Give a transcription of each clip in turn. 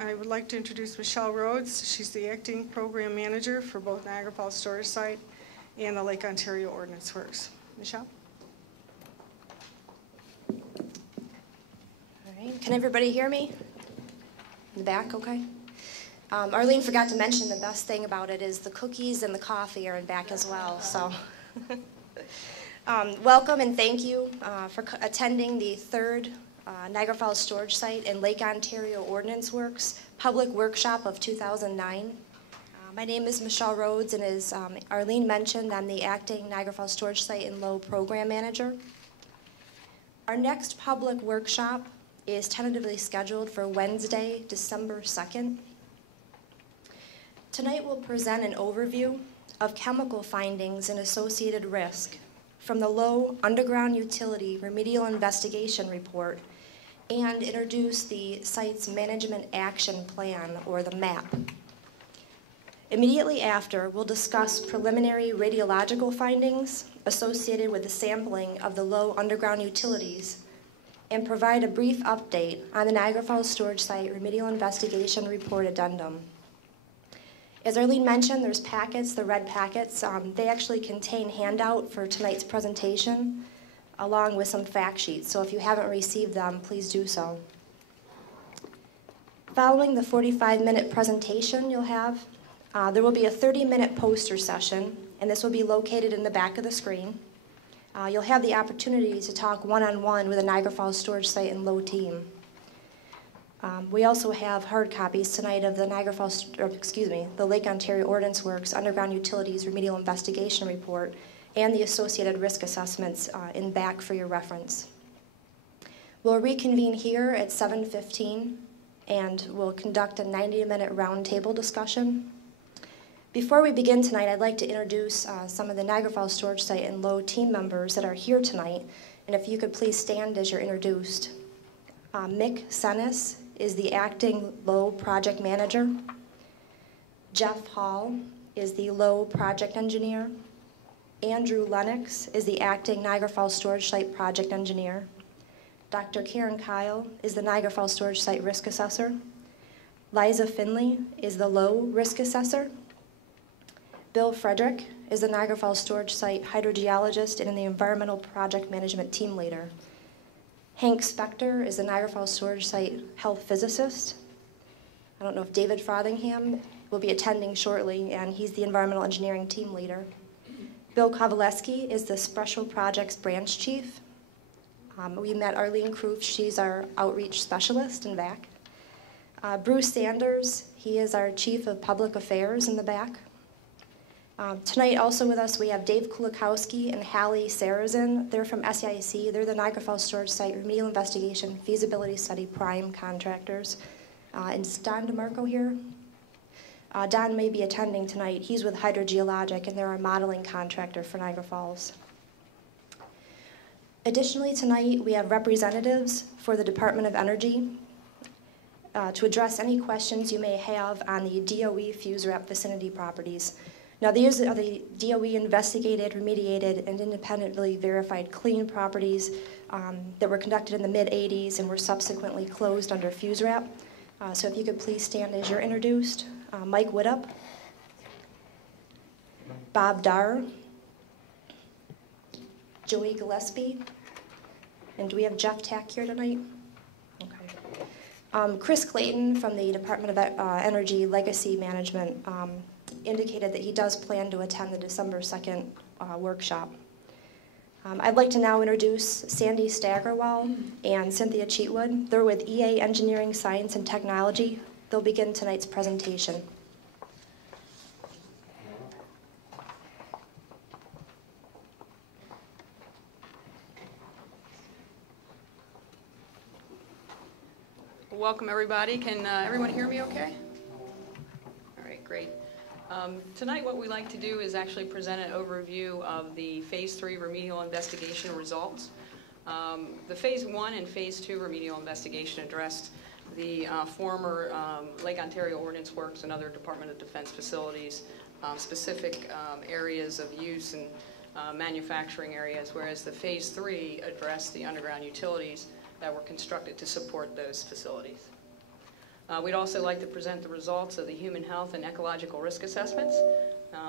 I would like to introduce Michelle Rhodes. She's the acting program manager for both Niagara Falls Storage Site and the Lake Ontario Ordnance Works. Michelle? All right. Can everybody hear me? In the back, okay? Arlene forgot to mention the best thing about it is the cookies and the coffee are in back as well. So, welcome and thank you for attending the third Niagara Falls Storage Site and Lake Ontario Ordnance Works Public Workshop of 2009. My name is Michelle Rhodes, and as Arlene mentioned, I'm the acting Niagara Falls Storage Site and LOOW Program Manager. Our next public workshop is tentatively scheduled for Wednesday, December 2nd. Tonight we'll present an overview of chemical findings and associated risk from the LOOW Underground Utility Remedial Investigation Report and introduce the site's Management Action Plan, or the MAP. Immediately after, we'll discuss preliminary radiological findings associated with the sampling of the LOOW underground utilities and provide a brief update on the Niagara Falls Storage Site Remedial Investigation Report Addendum. As Arlene mentioned, there's packets, the red packets. They actually contain handout for tonight's presentation, along with some fact sheets. So if you haven't received them, please do so. Following the 45-minute presentation you'll have, there will be a 30-minute poster session, and this will be located in the back of the screen. You'll have the opportunity to talk one-on-one with the Niagara Falls Storage Site and LOOW team. We also have hard copies tonight of the the Lake Ontario Ordnance Works Underground Utilities Remedial Investigation Report and the associated risk assessments in back for your reference. We'll reconvene here at 7:15 and we'll conduct a 90-minute roundtable discussion. Before we begin tonight, I'd like to introduce some of the Niagara Falls Storage Site and LOOW team members that are here tonight, and if you could please stand as you're introduced. Mick Senes is the acting LOOW project manager. Jeff Hall is the LOOW project engineer. Andrew Lennox is the acting Niagara Falls Storage Site project engineer. Dr. Karen Kyle is the Niagara Falls Storage Site risk assessor. Liza Finley is the LOOW risk assessor. Bill Frederick is the Niagara Falls Storage Site hydrogeologist and the environmental project management team leader. Hank Spector is the Niagara Falls Storage Site health physicist. I don't know if David Frothingham will be attending shortly, and he's the environmental engineering team leader. Bill Kovaleski is the special projects branch chief. We met Arlene Kroof, she's our outreach specialist in back. Bruce Sanders, he is our chief of public affairs in the back. Tonight also with us we have Dave Kulikowski and Hallie Sarazin. They're from SEIC. They're the Niagara Falls Storage Site Remedial Investigation Feasibility Study Prime contractors. And is Don DeMarco here? Don may be attending tonight. He's with Hydrogeologic and they're our modeling contractor for Niagara Falls. Additionally tonight we have representatives for the Department of Energy to address any questions you may have on the DOE fuse wrap vicinity properties. Now these are the DOE investigated, remediated, and independently verified clean properties that were conducted in the mid-'80s and were subsequently closed under fuse wrap. So if you could please stand as you're introduced. Mike Widup, Bob Darr, Joey Gillespie, and do we have Jeff Tack here tonight? Okay. Chris Clayton from the Department of Energy Legacy Management indicated that he does plan to attend the December 2nd workshop. I'd like to now introduce Sandy Staggerwell and Cynthia Cheatwood. They're with EA Engineering, Science, and Technology. They'll begin tonight's presentation. Welcome everybody. Can everyone hear me okay? All right, great. Tonight what we like to do is actually present an overview of the Phase 3 remedial investigation results. The Phase 1 and Phase 2 remedial investigation addressed the former Lake Ontario Ordnance Works and other Department of Defense facilities, specific areas of use and manufacturing areas, whereas the Phase 3 addressed the underground utilities that were constructed to support those facilities. We'd also like to present the results of the human health and ecological risk assessments.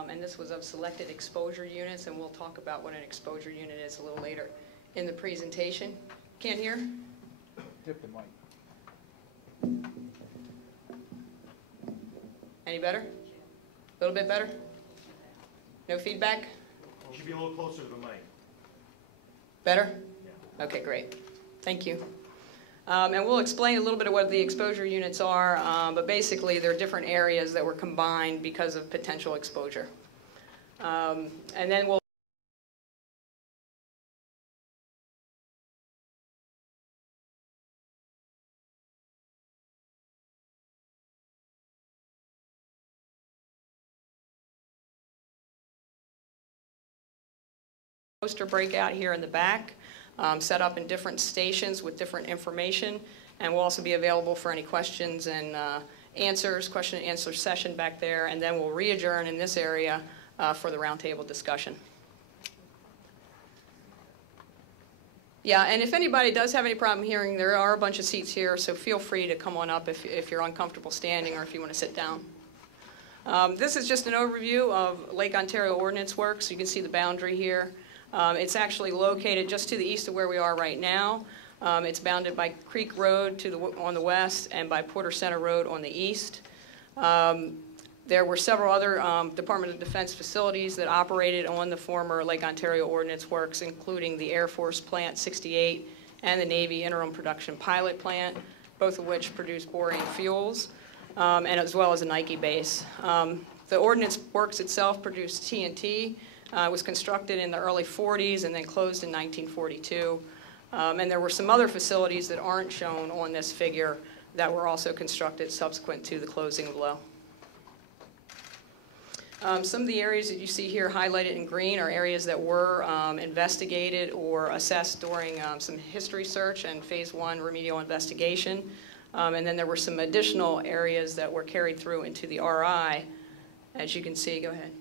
And this was of selected exposure units, and we'll talk about what an exposure unit is a little later in the presentation. Can't hear? Dip the mic. Any better? A little bit better? No feedback? You should be a little closer to the mic. Better? Okay, great. Thank you. And we'll explain a little bit of what the exposure units are, but basically they're different areas that were combined because of potential exposure. And then we'll poster breakout here in the back, set up in different stations with different information, and will also be available for any questions and answers, question and answer session back there, and then we'll re-adjourn in this area for the roundtable discussion. Yeah, and if anybody does have any problem hearing, there are a bunch of seats here, so feel free to come on up if you're uncomfortable standing or if you want to sit down. This is just an overview of Lake Ontario Ordnance Works. You can see the boundary here. It's actually located just to the east of where we are right now. It's bounded by Creek Road on the west and by Porter Center Road on the east. There were several other Department of Defense facilities that operated on the former Lake Ontario Ordnance Works, including the Air Force Plant 68 and the Navy Interim Production Pilot Plant, both of which produce boron fuels, and as well as a Nike base. The Ordnance Works itself produced TNT. It was constructed in the early 40s and then closed in 1942. And there were some other facilities that aren't shown on this figure that were also constructed subsequent to the closing of LOOW. Some of the areas that you see here highlighted in green are areas that were investigated or assessed during some history search and phase 1 remedial investigation. And then there were some additional areas that were carried through into the RI. As you can see, go ahead.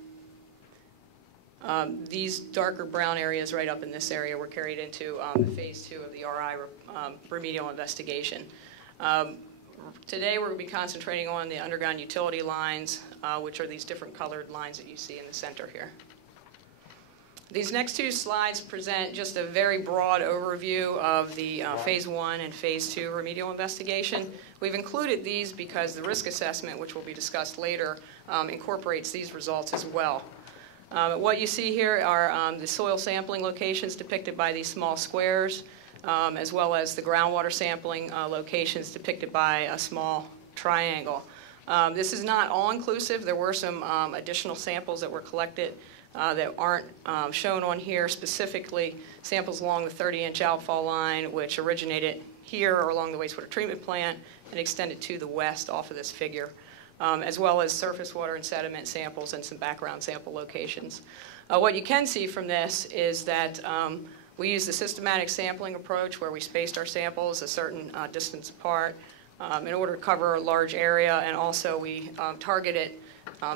These darker brown areas right up in this area were carried into phase 2 of the RI remedial investigation. Today we're going to be concentrating on the underground utility lines, which are these different colored lines that you see in the center here. These next two slides present just a very broad overview of the phase 1 and phase 2 remedial investigation. We've included these because the risk assessment, which will be discussed later, incorporates these results as well. What you see here are the soil sampling locations depicted by these small squares, as well as the groundwater sampling locations depicted by a small triangle. This is not all-inclusive. There were some additional samples that were collected that aren't shown on here, specifically samples along the 30-inch outfall line, which originated here or along the wastewater treatment plant and extended to the west off of this figure. As well as surface water and sediment samples and some background sample locations. What you can see from this is that we used the systematic sampling approach where we spaced our samples a certain distance apart in order to cover a large area, and also we targeted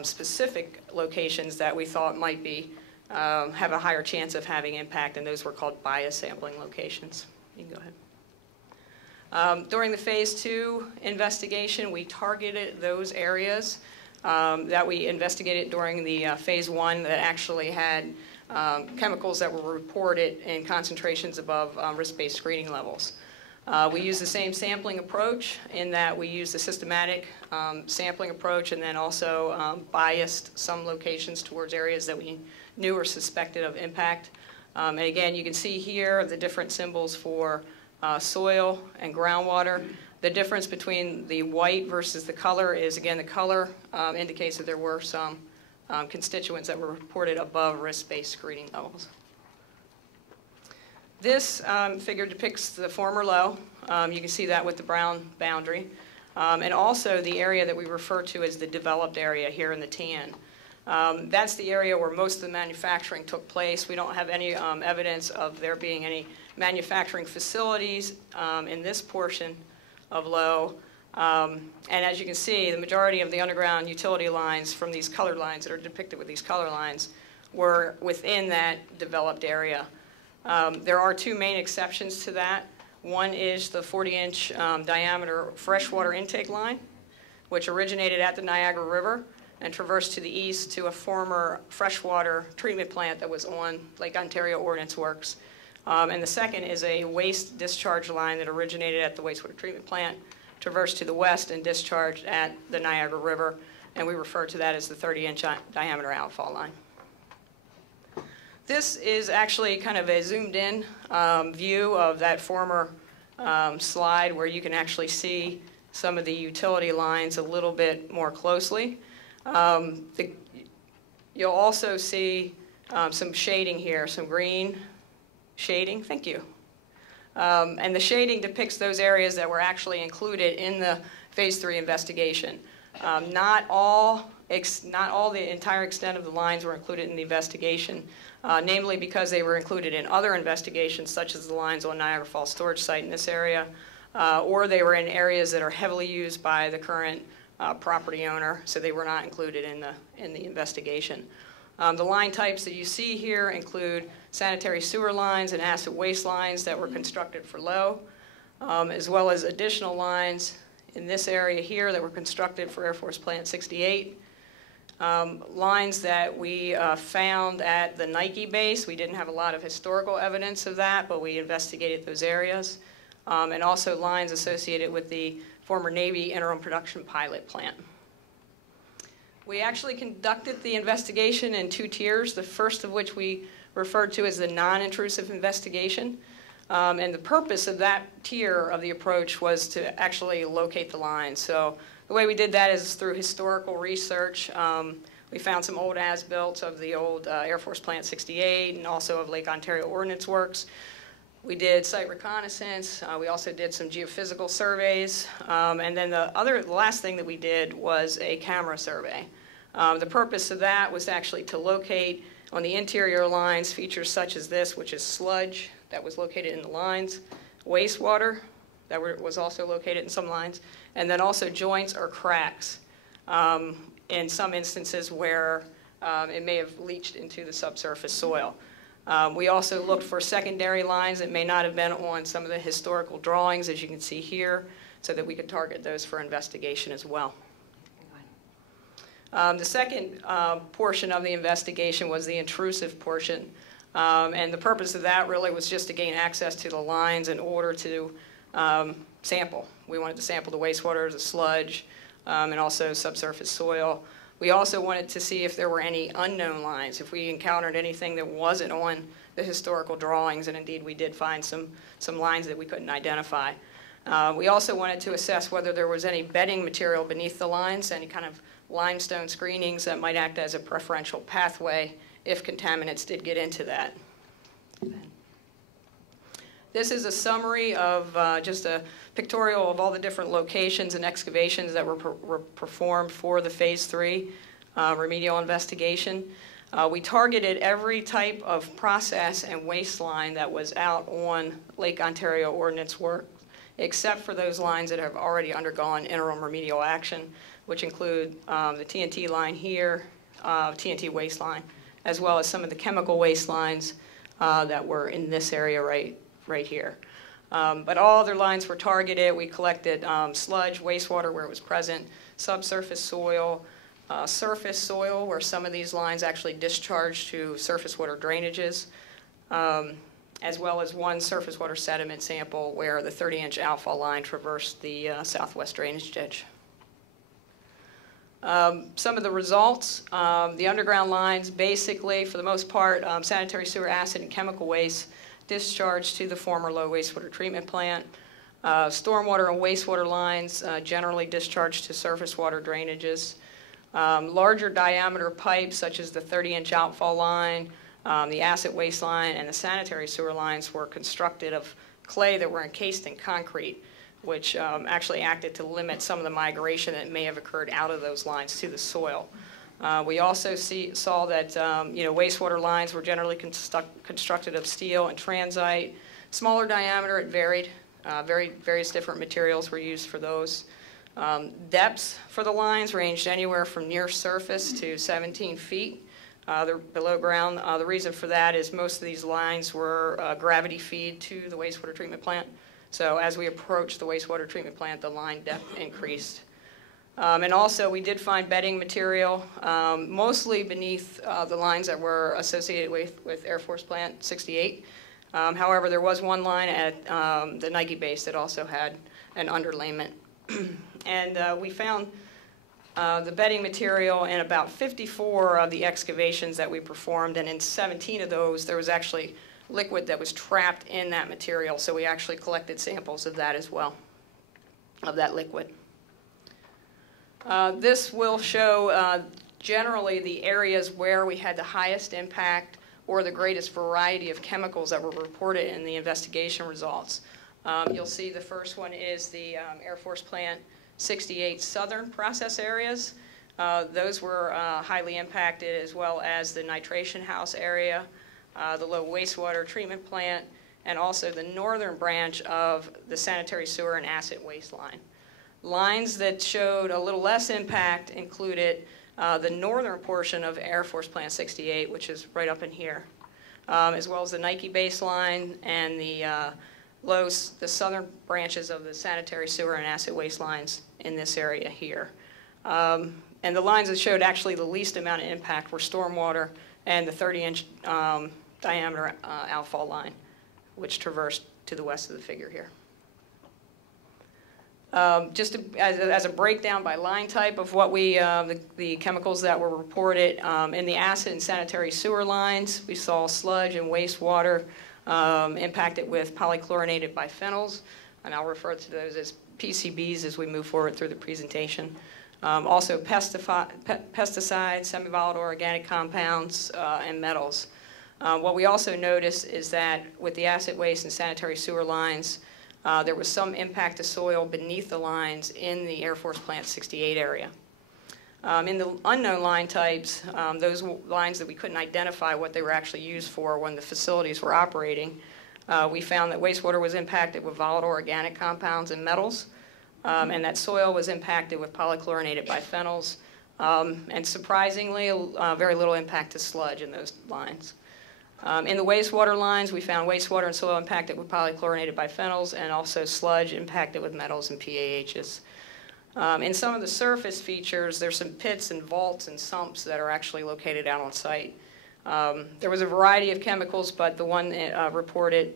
specific locations that we thought might be have a higher chance of having impact, and those were called bias sampling locations. You can go ahead. During the phase 2 investigation, we targeted those areas that we investigated during the phase 1 that actually had chemicals that were reported in concentrations above risk-based screening levels. We used the same sampling approach in that we used the systematic sampling approach and then also biased some locations towards areas that we knew or suspected of impact. And again, you can see here the different symbols for soil and groundwater. The difference between the white versus the color is, again, the color indicates that there were some constituents that were reported above risk-based screening levels. This figure depicts the former LOOW. You can see that with the brown boundary. And also the area that we refer to as the developed area here in the tan. That's the area where most of the manufacturing took place. We don't have any evidence of there being any manufacturing facilities in this portion of LOOW. And as you can see, the majority of the underground utility lines from these colored lines that are depicted with these color lines were within that developed area. There are two main exceptions to that. One is the 40-inch diameter freshwater intake line, which originated at the Niagara River and traversed to the east to a former freshwater treatment plant that was on Lake Ontario Ordnance Works. And the second is a waste discharge line that originated at the wastewater treatment plant, traversed to the west and discharged at the Niagara River, and we refer to that as the 30-inch diameter outfall line. This is actually kind of a zoomed-in view of that former slide where you can actually see some of the utility lines a little bit more closely. You'll also see some shading here, some green shading. Thank you. And the shading depicts those areas that were actually included in the Phase 3 investigation. Not all the entire extent of the lines were included in the investigation, namely because they were included in other investigations, such as the lines on Niagara Falls storage site in this area, or they were in areas that are heavily used by the current property owner, so they were not included in the investigation. The line types that you see here include sanitary sewer lines and acid waste lines that were constructed for LOWW, as well as additional lines in this area here that were constructed for Air Force Plant 68. Lines that we found at the Nike base. We didn't have a lot of historical evidence of that, but we investigated those areas. And also lines associated with the former Navy interim production pilot plant. We actually conducted the investigation in 2 tiers, the first of which we referred to as the non-intrusive investigation. And the purpose of that tier of the approach was to actually locate the lines. So the way we did that is through historical research. We found some old as-built of the old Air Force Plant 68 and also of Lake Ontario Ordnance Works. We did site reconnaissance. We also did some geophysical surveys. And then the last thing that we did was a camera survey. The purpose of that was actually to locate on the interior lines features such as this, which is sludge that was located in the lines, wastewater that was also located in some lines, and then also joints or cracks in some instances where it may have leached into the subsurface soil. We also looked for secondary lines that may not have been on some of the historical drawings, as you can see here, so that we could target those for investigation as well. The second portion of the investigation was the intrusive portion. And the purpose of that really was just to gain access to the lines in order to sample. We wanted to sample the wastewater, the sludge, and also subsurface soil. We also wanted to see if there were any unknown lines, if we encountered anything that wasn't on the historical drawings, and indeed we did find some lines that we couldn't identify. We also wanted to assess whether there was any bedding material beneath the lines, any kind of limestone screenings that might act as a preferential pathway if contaminants did get into that. This is a summary of just a pictorial of all the different locations and excavations that were performed for the Phase 3 remedial investigation. We targeted every type of process and waistline that was out on Lake Ontario Ordnance Works, except for those lines that have already undergone interim remedial action, which include the TNT line here, TNT waste line, as well as some of the chemical waste lines that were in this area right here. But all other lines were targeted. We collected sludge, wastewater where it was present, subsurface soil, surface soil where some of these lines actually discharged to surface water drainages, as well as one surface water sediment sample where the 30-inch outfall line traversed the southwest drainage ditch. Some of the results, the underground lines basically, for the most part, sanitary sewer acid and chemical waste discharged to the former low wastewater treatment plant. Stormwater and wastewater lines generally discharged to surface water drainages. Larger diameter pipes such as the 30-inch outfall line, the acid waste line, and the sanitary sewer lines were constructed of clay that were encased in concrete, which actually acted to limit some of the migration that may have occurred out of those lines to the soil. We also saw that wastewater lines were generally constructed of steel and transite. Smaller diameter, it varied. Various different materials were used for those. Depths for the lines ranged anywhere from near surface to 17 feet. They're below ground. The reason for that is most of these lines were gravity feed to the wastewater treatment plant. So as we approached the wastewater treatment plant, the line depth increased. And also, we did find bedding material, mostly beneath the lines that were associated with Air Force Plant 68. However, there was one line at the Nike base that also had an underlayment. And we found the bedding material in about 54 of the excavations that we performed, and in 17 of those, there was actually liquid that was trapped in that material, so we actually collected samples of that as well, of that liquid. This will show generally the areas where we had the highest impact or the greatest variety of chemicals that were reported in the investigation results. You'll see the first one is the Air Force Plant 68 southern process areas. Those were highly impacted, as well as the nitration house area, the low wastewater treatment plant, and also the northern branch of the sanitary sewer and acid waste line. Lines that showed a little less impact included the northern portion of Air Force Plant 68, which is right up in here, as well as the Nike baseline and the southern branches of the sanitary sewer and acid waste lines in this area here. And the lines that showed actually the least amount of impact were stormwater and the 30-inch diameter outfall line, which traversed to the west of the figure here. Just as a breakdown by line type of what the chemicals that were reported, in the acid and sanitary sewer lines, we saw sludge and wastewater impacted with polychlorinated biphenyls, and I'll refer to those as PCBs as we move forward through the presentation. Also pesticides, semi-volatile organic compounds, and metals. What we also noticed is that with the acid waste and sanitary sewer lines, there was some impact to soil beneath the lines in the Air Force Plant 68 area. In the unknown line types, those lines that we couldn't identify what they were actually used for when the facilities were operating, we found that wastewater was impacted with volatile organic compounds and metals, and that soil was impacted with polychlorinated biphenyls, and surprisingly, very little impact to sludge in those lines. In the wastewater lines, we found wastewater and soil impacted with polychlorinated biphenyls and also sludge impacted with metals and PAHs. In some of the surface features, there's some pits and vaults and sumps that are actually located out on site. There was a variety of chemicals, but the one reported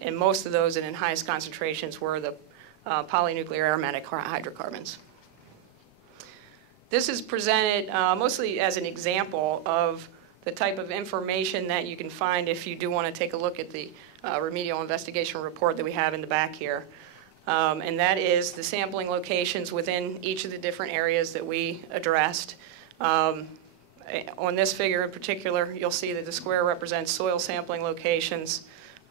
in most of those and in highest concentrations were the polynuclear aromatic hydrocarbons. This is presented mostly as an example of the type of information that you can find if you do want to take a look at the remedial investigation report that we have in the back here. And that is the sampling locations within each of the different areas that we addressed. On this figure in particular, you'll see that the square represents soil sampling locations.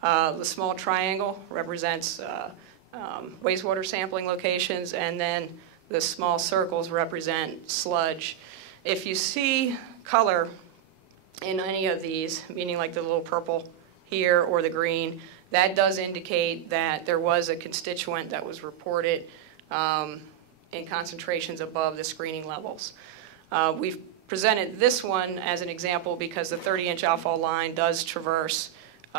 The small triangle represents wastewater sampling locations, and then the small circles represent sludge. If you see color in any of these, meaning like the little purple here or the green, that does indicate that there was a constituent that was reported in concentrations above the screening levels. We've presented this one as an example because the 30-inch outfall line does traverse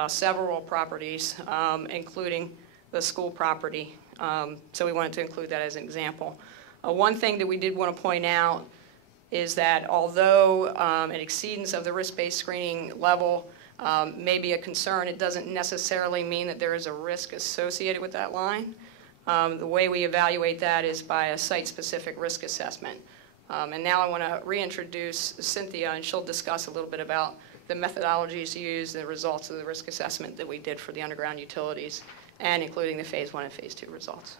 several properties, including the school property. So we wanted to include that as an example. One thing that we did want to point out is that although an exceedance of the risk-based screening level may be a concern, it doesn't necessarily mean that there is a risk associated with that line. The way we evaluate that is by a site-specific risk assessment. And now I want to reintroduce Cynthia, and she'll discuss a little bit about the methodologies used and the results of the risk assessment that we did for the underground utilities, and including the Phase 1 and Phase 2 results.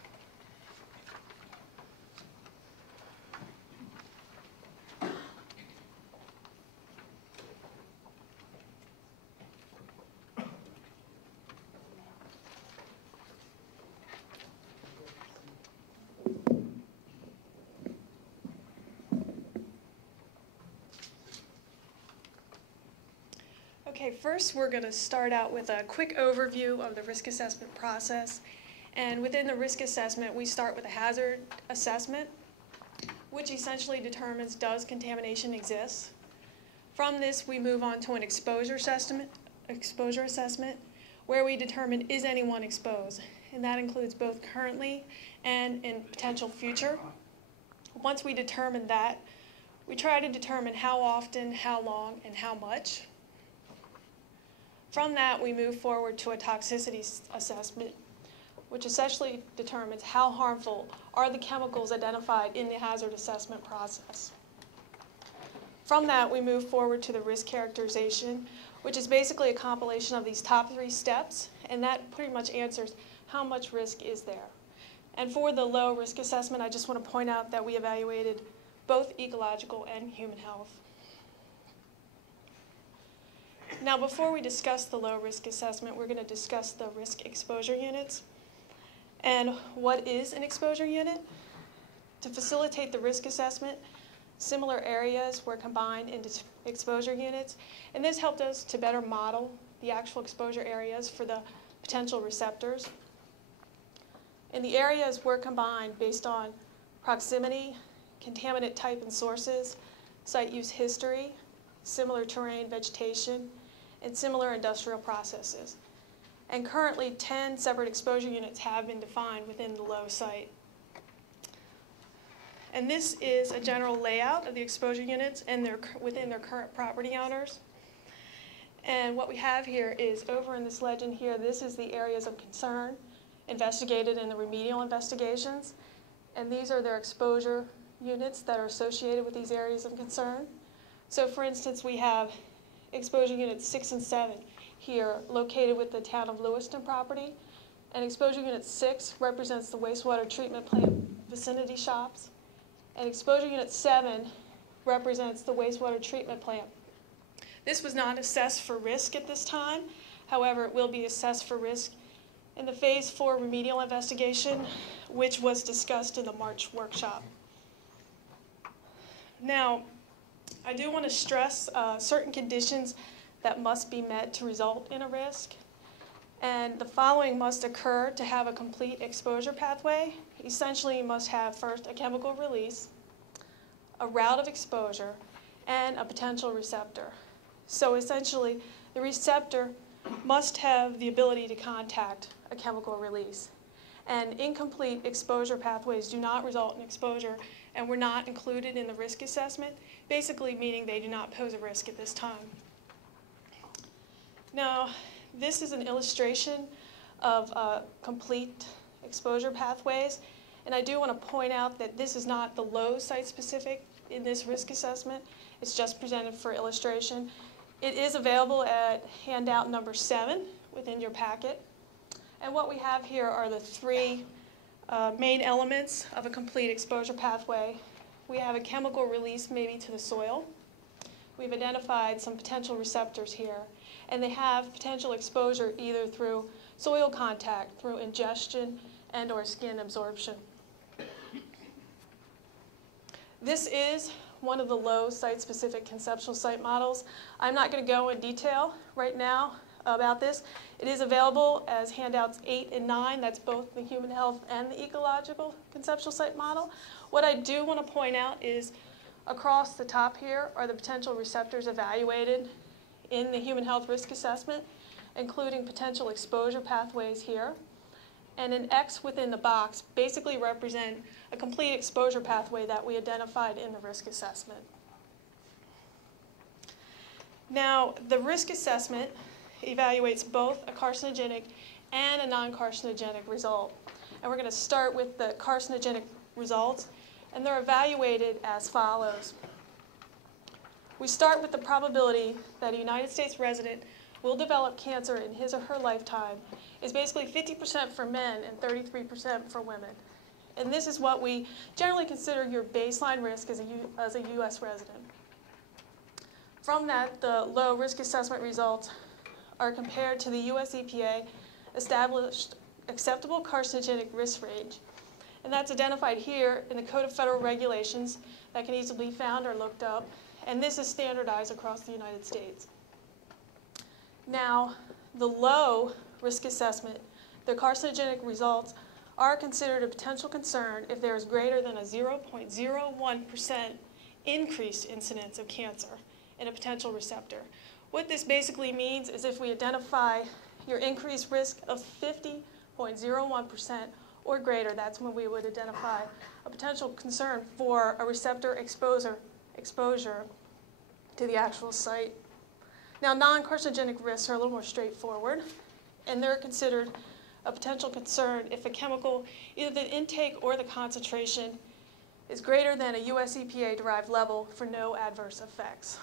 Okay, first we're going to start out with a quick overview of the risk assessment process. And within the risk assessment, we start with a hazard assessment, which essentially determines does contamination exist. From this, we move on to an exposure assessment, where we determine is anyone exposed. And that includes both currently and in potential future. Once we determine that, we try to determine how often, how long, and how much. From that, we move forward to a toxicity assessment, which essentially determines how harmful are the chemicals identified in the hazard assessment process. From that, we move forward to the risk characterization, which is basically a compilation of these top 3 steps, and that pretty much answers how much risk is there. And for the low risk assessment, I just want to point out that we evaluated both ecological and human health. Now, before we discuss the low risk assessment, we're going to discuss the risk exposure units. And what is an exposure unit? To facilitate the risk assessment, similar areas were combined into exposure units, and this helped us to better model the actual exposure areas for the potential receptors. And the areas were combined based on proximity, contaminant type and sources, site use history, similar terrain vegetation, and similar industrial processes. And currently, 10 separate exposure units have been defined within the LOWW site. And this is a general layout of the exposure units and within their current property owners. And what we have here is, over in this legend here, this is the areas of concern investigated in the remedial investigations. And these are their exposure units that are associated with these areas of concern. So for instance, we have exposure units 6 and 7 here located with the town of Lewiston property. And exposure unit 6 represents the wastewater treatment plant vicinity shops. And exposure unit 7 represents the wastewater treatment plant. This was not assessed for risk at this time. However, it will be assessed for risk in the Phase 4 remedial investigation, which was discussed in the March workshop. Now, I do want to stress certain conditions that must be met to result in a risk. And the following must occur to have a complete exposure pathway. Essentially, you must have first a chemical release, a route of exposure, and a potential receptor. So essentially, the receptor must have the ability to contact a chemical release. And incomplete exposure pathways do not result in exposure and were not included in the risk assessment, basically meaning they do not pose a risk at this time. Now, this is an illustration of complete exposure pathways, and I do want to point out that this is not the LOWW site-specific in this risk assessment. It's just presented for illustration. It is available at handout number 7 within your packet. And what we have here are the 3 main elements of a complete exposure pathway. We have a chemical release maybe to the soil. We've identified some potential receptors here, and they have potential exposure either through soil contact, through ingestion, and or skin absorption. This is one of the LOWW site-specific conceptual site models. I'm not going to go in detail right now about this. It is available as handouts 8 and 9. That's both the human health and the ecological conceptual site model. What I do want to point out is across the top here are the potential receptors evaluated in the human health risk assessment, including potential exposure pathways here. And an X within the box basically represent a complete exposure pathway that we identified in the risk assessment. Now, the risk assessment evaluates both a carcinogenic and a non-carcinogenic result. And we're going to start with the carcinogenic results, and they're evaluated as follows. We start with the probability that a United States resident will develop cancer in his or her lifetime is basically 50% for men and 33% for women. And this is what we generally consider your baseline risk as a U.S. resident. From that, the low risk assessment results are compared to the U.S. EPA established acceptable carcinogenic risk range. And that's identified here in the Code of Federal Regulations that can easily be found or looked up. And this is standardized across the United States. Now, the low risk assessment, the carcinogenic results are considered a potential concern if there is greater than a 0.01% increased incidence of cancer in a potential receptor. What this basically means is if we identify your increased risk of 50.01% or greater, that's when we would identify a potential concern for a receptor exposure to the actual site. Now, non-carcinogenic risks are a little more straightforward, and they're considered a potential concern if a chemical, either the intake or the concentration, is greater than a US EPA-derived level for no adverse effects.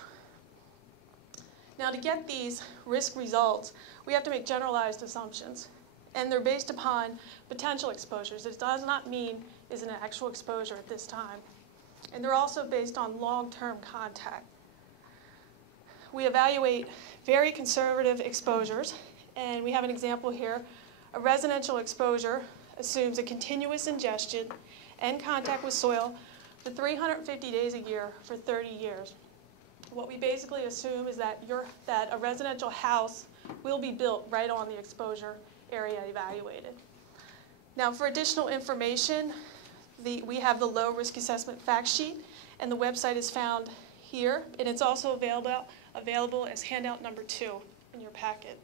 Now, to get these risk results, we have to make generalized assumptions, and they're based upon potential exposures. It does not mean is an actual exposure at this time. And they're also based on long-term contact. We evaluate very conservative exposures, and we have an example here. A residential exposure assumes a continuous ingestion and contact with soil for 350 days a year for 30 years. What we basically assume is that a residential house will be built right on the exposure area evaluated. Now, for additional information, we have the low risk assessment fact sheet, and the website is found here, and it's also available as handout number 2 in your packet.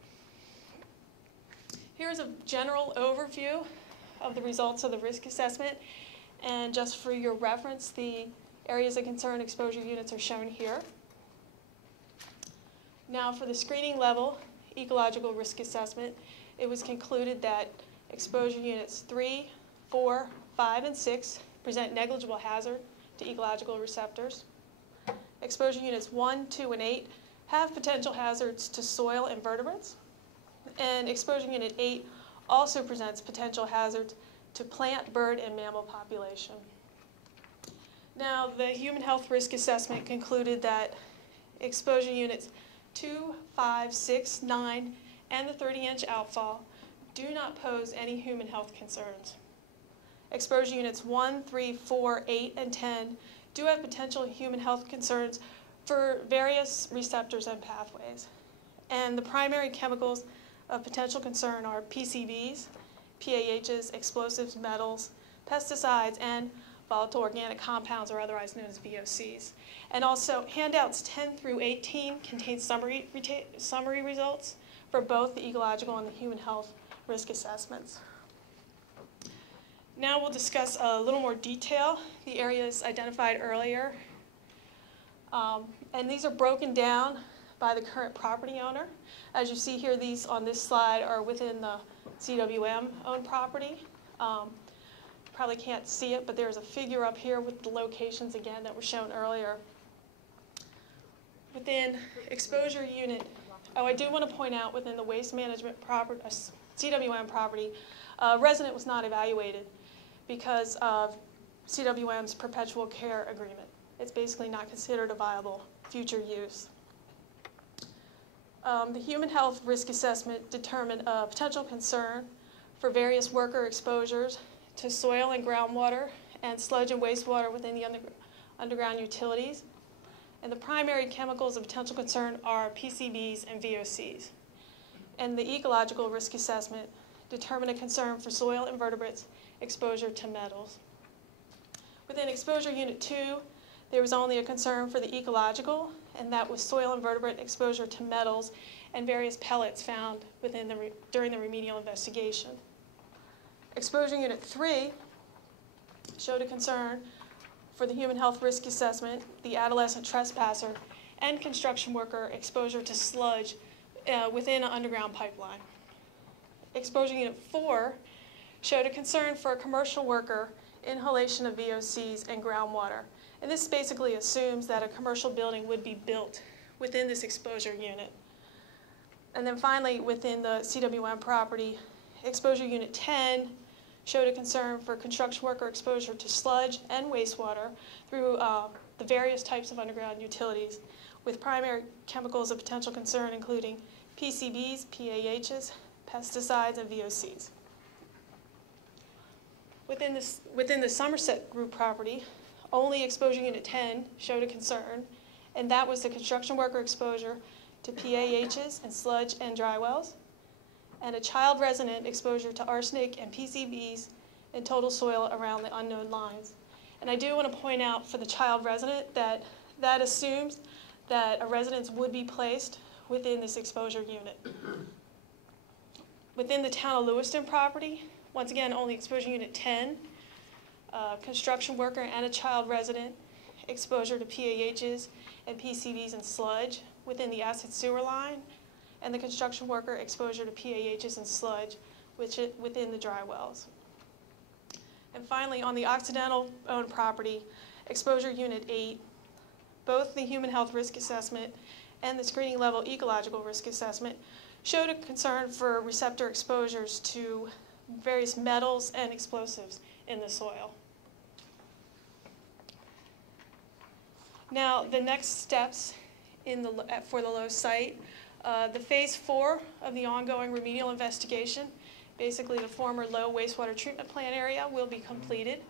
Here's a general overview of the results of the risk assessment, and just for your reference, the areas of concern exposure units are shown here. Now, for the screening level ecological risk assessment, it was concluded that exposure units 3, 4, 5, and 6 present negligible hazard to ecological receptors. Exposure units 1, 2, and 8 have potential hazards to soil and vertebrates. And exposure unit 8 also presents potential hazards to plant, bird, and mammal population. Now, the human health risk assessment concluded that exposure units 2, 5, 6, 9, and the 30-inch outfall do not pose any human health concerns. Exposure units 1, 3, 4, 8, and 10 do have potential human health concerns for various receptors and pathways. And the primary chemicals of potential concern are PCBs, PAHs, explosives, metals, pesticides, and volatile organic compounds, or otherwise known as VOCs. And also, handouts 10 through 18 contain summary results for both the ecological and the human health risk assessments. Now we'll discuss a little more detail the areas identified earlier. And these are broken down by the current property owner. As you see here, these on this slide are within the CWM-owned property. Probably can't see it, but there's a figure up here with the locations again that were shown earlier. Within exposure unit, I do want to point out within the waste management property, CWM property, a resident was not evaluated because of CWM's perpetual care agreement. It's basically not considered a viable future use. The human health risk assessment determined a potential concern for various worker exposures to soil and groundwater and sludge and wastewater within the underground utilities. And the primary chemicals of potential concern are PCBs and VOCs. And the ecological risk assessment determined a concern for soil and vertebrates exposure to metals. Within exposure unit 2, there was only a concern for the ecological, and that was soil and vertebrate exposure to metals and various pellets found during the remedial investigation. Exposure unit 3 showed a concern for the human health risk assessment, the adolescent trespasser, and construction worker exposure to sludge within an underground pipeline. Exposure unit 4 showed a concern for a commercial worker inhalation of VOCs and groundwater. And this basically assumes that a commercial building would be built within this exposure unit. And then finally, within the CWM property, exposure unit 10 showed a concern for construction worker exposure to sludge and wastewater through the various types of underground utilities, with primary chemicals of potential concern including PCBs, PAHs, pesticides, and VOCs. Within the Somerset Group property, only exposure unit 10 showed a concern, and that was the construction worker exposure to PAHs and sludge and dry wells, and a child resident exposure to arsenic and PCBs in total soil around the unknown lines. And I do want to point out for the child resident that that assumes that a residence would be placed within this exposure unit. Within the town of Lewiston property, Once again, only exposure unit 10, construction worker and a child resident, exposure to PAHs and PCVs and sludge within the acid sewer line, and the construction worker exposure to PAHs and sludge within the dry wells. And finally, on the Occidental owned property, exposure unit 8, both the human health risk assessment and the screening level ecological risk assessment showed a concern for receptor exposures to various metals and explosives in the soil. Now, the next steps for the LOWW site, the phase 4 of the ongoing remedial investigation, basically the former LOWW wastewater treatment plant area, will be completed.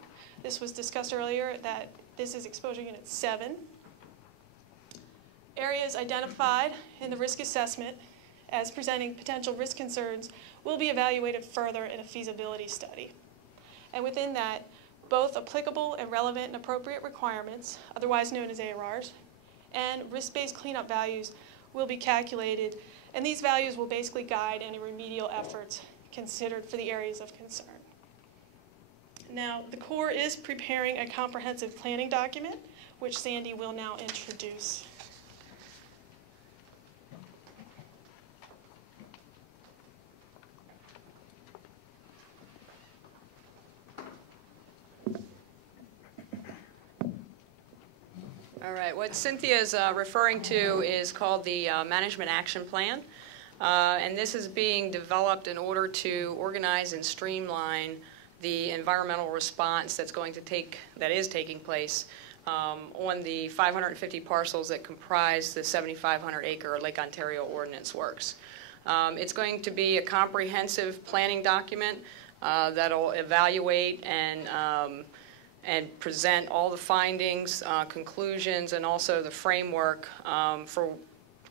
This was discussed earlier that this is exposure unit 7. Areas identified in the risk assessment as presenting potential risk concerns will be evaluated further in a feasibility study. And within that, both applicable and relevant and appropriate requirements, otherwise known as ARRs, and risk-based cleanup values will be calculated, and these values will basically guide any remedial efforts considered for the areas of concern. Now, the Corps is preparing a comprehensive planning document, which Sandy will now introduce. All right, what Cynthia is referring to is called the Management Action Plan. And this is being developed in order to organize and streamline the environmental response that is taking place on the 550 parcels that comprise the 7,500-acre Lake Ontario Ordnance Works. It's going to be a comprehensive planning document that'll evaluate and present all the findings, conclusions, and also the framework for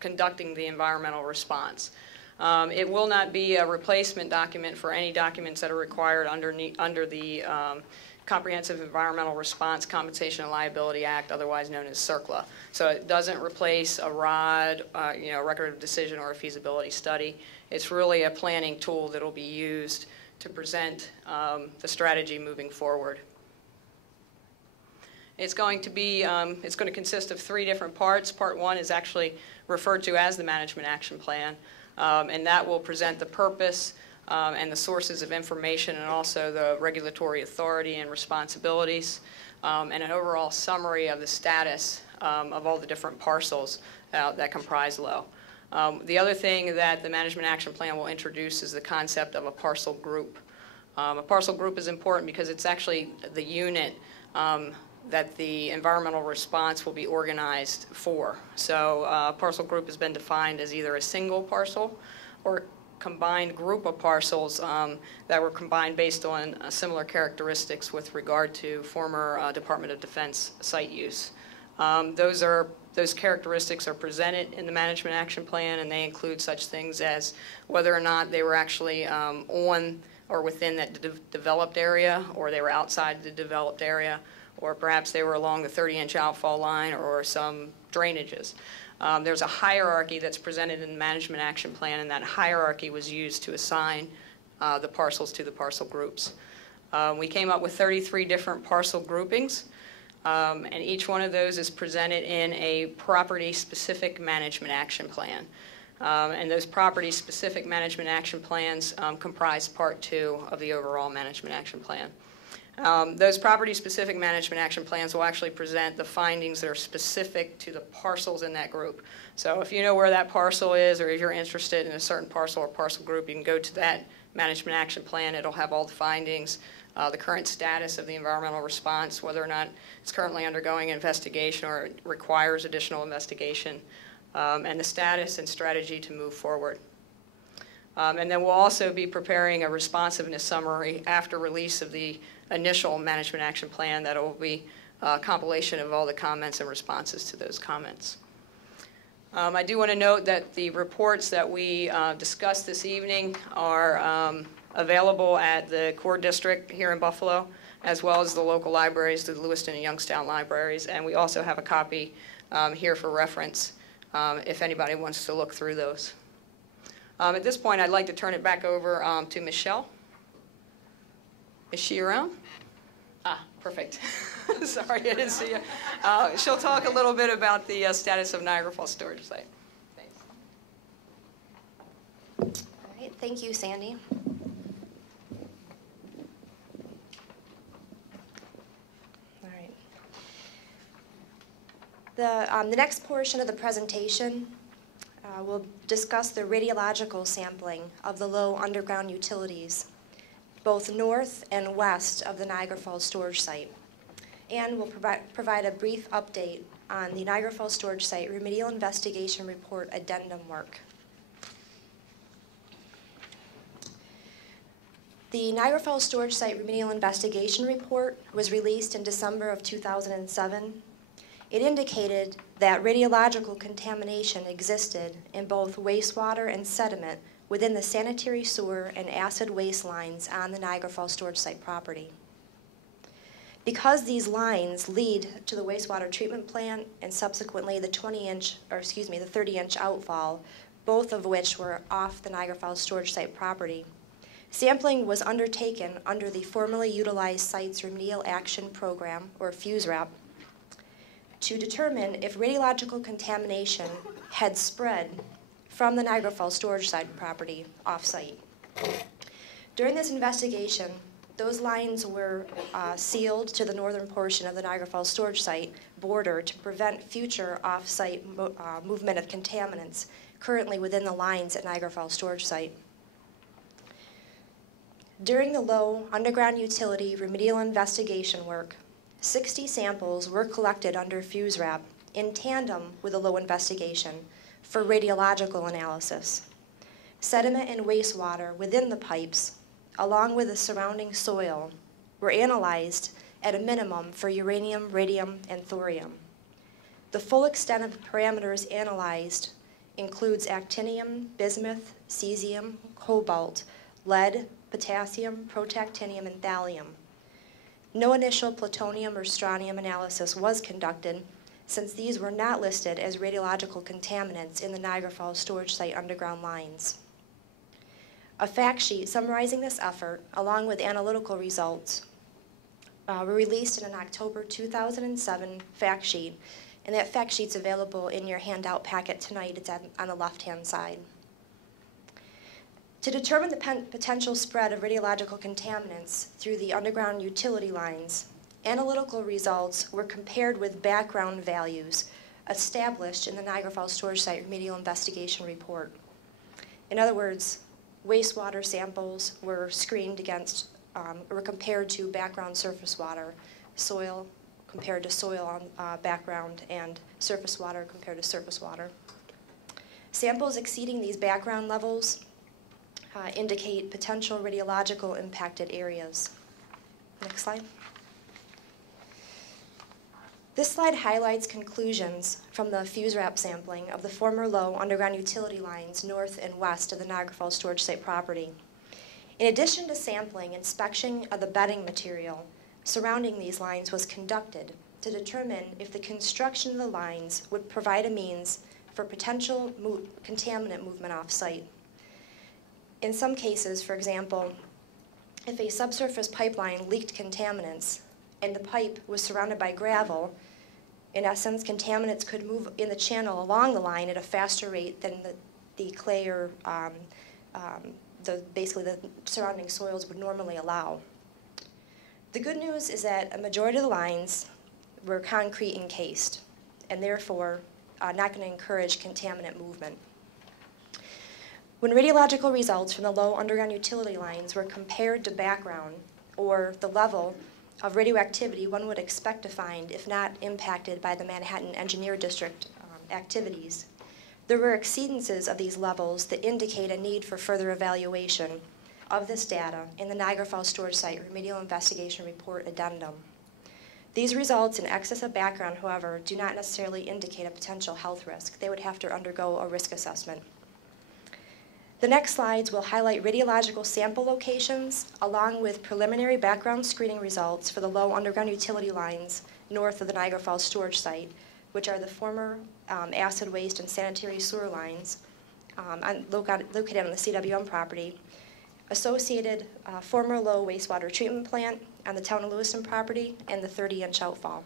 conducting the environmental response. It will not be a replacement document for any documents that are required under the Comprehensive Environmental Response Compensation and Liability Act, otherwise known as CERCLA. So it doesn't replace a ROD, record of decision, or a feasibility study. It's really a planning tool that will be used to present the strategy moving forward. It's going to consist of 3 different parts. Part 1 is actually referred to as the Management Action Plan, and that will present the purpose and the sources of information, and also the regulatory authority and responsibilities, and an overall summary of the status of all the different parcels that comprise LOWW. The other thing that the Management Action Plan will introduce is the concept of a parcel group. A parcel group is important because it's actually the unit that the environmental response will be organized for. So a parcel group has been defined as either a single parcel or a combined group of parcels that were combined based on similar characteristics with regard to former Department of Defense site use. Those characteristics are presented in the Management Action Plan, and they include such things as whether or not they were actually on or within that developed area, or they were outside the developed area, or perhaps they were along the 30-inch outfall line or some drainages. There's a hierarchy that's presented in the Management Action Plan, and that hierarchy was used to assign the parcels to the parcel groups. We came up with 33 different parcel groupings, and each one of those is presented in a property-specific Management Action Plan. And those property-specific Management Action Plans comprise Part 2 of the overall Management Action Plan. Those property-specific Management Action Plans will actually present the findings that are specific to the parcels in that group. So if you know where that parcel is, or if you're interested in a certain parcel or parcel group, you can go to that Management Action Plan. It'll have all the findings, the current status of the environmental response, whether or not it's currently undergoing investigation or it requires additional investigation, and the status and strategy to move forward. And then we'll also be preparing a responsiveness summary after release of the initial Management Action Plan that will be a compilation of all the comments and responses to those comments. I do want to note that the reports that we discussed this evening are available at the Core District here in Buffalo, as well as the local libraries, the Lewiston and Youngstown libraries, and we also have a copy here for reference if anybody wants to look through those. At this point, I'd like to turn it back over to Michelle. Is she around? Ah, perfect. Sorry, I didn't see you. She'll talk a little bit about the status of Niagara Falls storage site. Thanks. All right, thank you, Sandy. All right. The next portion of the presentation will discuss the radiological sampling of the low underground utilities, both north and west of the Niagara Falls storage site, and will provide a brief update on the Niagara Falls storage site remedial investigation report addendum work. The Niagara Falls storage site remedial investigation report was released in December of 2007. It indicated that radiological contamination existed in both wastewater and sediment within the sanitary sewer and acid waste lines on the Niagara Falls storage site property. Because these lines lead to the wastewater treatment plant and subsequently the 30-inch outfall, both of which were off the Niagara Falls storage site property, sampling was undertaken under the formerly utilized Sites Remedial Action Program, or FUSRAP, to determine if radiological contamination had spread from the Niagara Falls storage site property off-site. During this investigation, those lines were sealed to the northern portion of the Niagara Falls storage site border to prevent future off-site movement of contaminants currently within the lines at Niagara Falls storage site. During the low underground utility remedial investigation work, 60 samples were collected under FUSRAP in tandem with the low investigation for radiological analysis. Sediment and wastewater within the pipes, along with the surrounding soil, were analyzed at a minimum for uranium, radium, and thorium. The full extent of the parameters analyzed includes actinium, bismuth, cesium, cobalt, lead, potassium, protactinium, and thallium. No initial plutonium or strontium analysis was conducted, since these were not listed as radiological contaminants in the Niagara Falls storage site underground lines. A fact sheet summarizing this effort, along with analytical results, were released in an October 2007 fact sheet, and that fact sheet's available in your handout packet tonight. It's on the left-hand side. To determine the potential spread of radiological contaminants through the underground utility lines, analytical results were compared with background values established in the Niagara Falls storage site remedial investigation report. In other words, wastewater samples were screened against, were compared to background surface water, soil compared to soil on background, and surface water compared to surface water. Samples exceeding these background levels indicate potential radiological impacted areas. Next slide. This slide highlights conclusions from the FUSRAP sampling of the former low underground utility lines north and west of the Niagara Falls storage site property. In addition to sampling, inspection of the bedding material surrounding these lines was conducted to determine if the construction of the lines would provide a means for potential contaminant movement off-site. In some cases, for example, if a subsurface pipeline leaked contaminants and the pipe was surrounded by gravel, in essence, contaminants could move in the channel along the line at a faster rate than the clay or basically the surrounding soils would normally allow. The good news is that a majority of the lines were concrete encased and therefore not going to encourage contaminant movement. When radiological results from the low underground utility lines were compared to background, or the level of radioactivity one would expect to find if not impacted by the Manhattan Engineer District activities, there were exceedances of these levels that indicate a need for further evaluation of this data in the Niagara Falls storage site remedial investigation report addendum. These results in excess of background, however, do not necessarily indicate a potential health risk. They would have to undergo a risk assessment. The next slides will highlight radiological sample locations along with preliminary background screening results for the low underground utility lines north of the Niagara Falls storage site, which are the former acid waste and sanitary sewer lines located on the CWM property, associated former low wastewater treatment plant on the town of Lewiston property, and the 30-inch outfall.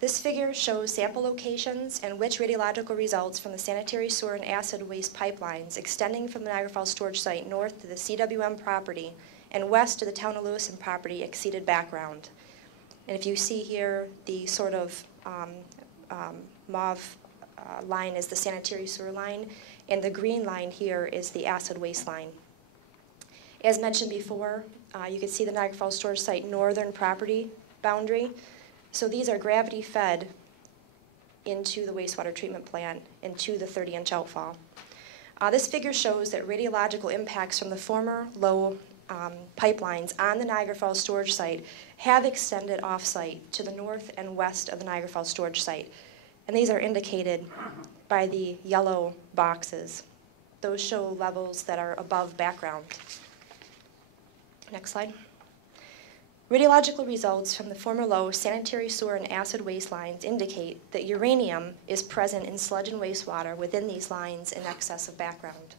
This figure shows sample locations and which radiological results from the sanitary sewer and acid waste pipelines extending from the Niagara Falls storage site north to the CWM property and west to the town of Lewiston property exceeded background. And if you see here, the sort of mauve line is the sanitary sewer line, and the green line here is the acid waste line. As mentioned before, you can see the Niagara Falls storage site northern property boundary. So these are gravity fed into the wastewater treatment plant and to the 30-inch outfall. This figure shows that radiological impacts from the former low pipelines on the Niagara Falls storage site have extended off-site to the north and west of the Niagara Falls storage site. And these are indicated by the yellow boxes. Those show levels that are above background. Next slide. Radiological results from the former low sanitary sewer and acid waste lines indicate that uranium is present in sludge and wastewater within these lines in excess of background.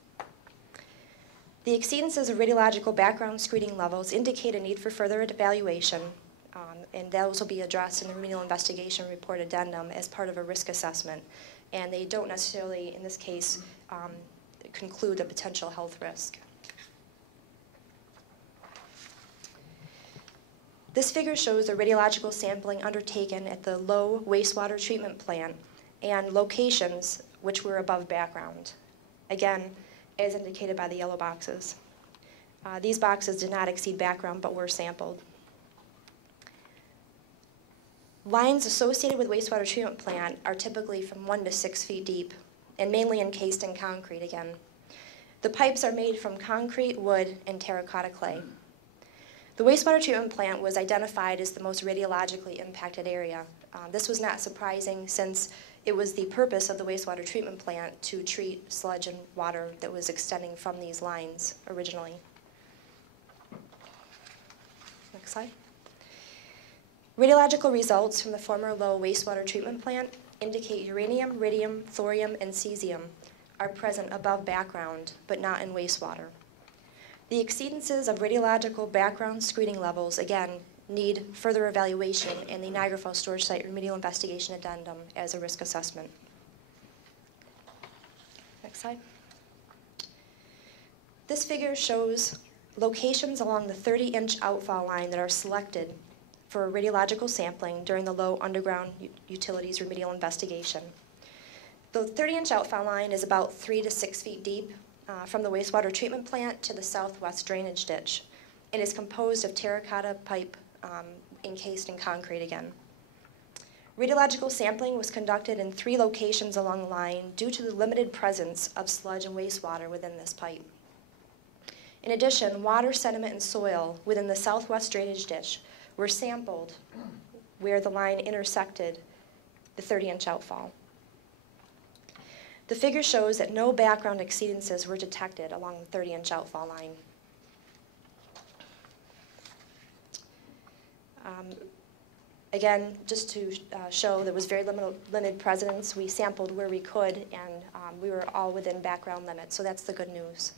The exceedances of radiological background screening levels indicate a need for further evaluation, and those will be addressed in the remedial investigation report addendum as part of a risk assessment. And they don't necessarily, in this case, conclude a potential health risk. This figure shows the radiological sampling undertaken at the low wastewater treatment plant and locations which were above background. Again, as indicated by the yellow boxes. These boxes did not exceed background but were sampled. Lines associated with wastewater treatment plant are typically from 1 to 6 feet deep and mainly encased in concrete again. The pipes are made from concrete, wood, and terracotta clay. The wastewater treatment plant was identified as the most radiologically impacted area. This was not surprising since it was the purpose of the wastewater treatment plant to treat sludge and water that was extending from these lines originally. Next slide. Radiological results from the former low wastewater treatment plant indicate uranium, radium, thorium, and cesium are present above background, but not in wastewater. The exceedances of radiological background screening levels, again, need further evaluation in the Niagara Falls Storage Site Remedial Investigation Addendum as a risk assessment. Next slide. This figure shows locations along the 30-inch outfall line that are selected for radiological sampling during the low underground utilities remedial investigation. The 30-inch outfall line is about 3 to 6 feet deep from the wastewater treatment plant to the southwest drainage ditch. It is composed of terracotta pipe encased in concrete again. Radiological sampling was conducted in 3 locations along the line due to the limited presence of sludge and wastewater within this pipe. In addition, water, sediment, and soil within the southwest drainage ditch were sampled where the line intersected the 30-inch outfall. The figure shows that no background exceedances were detected along the 30-inch outfall line. Again, just to show there was very limited presence, we sampled where we could, and we were all within background limits, so that's the good news.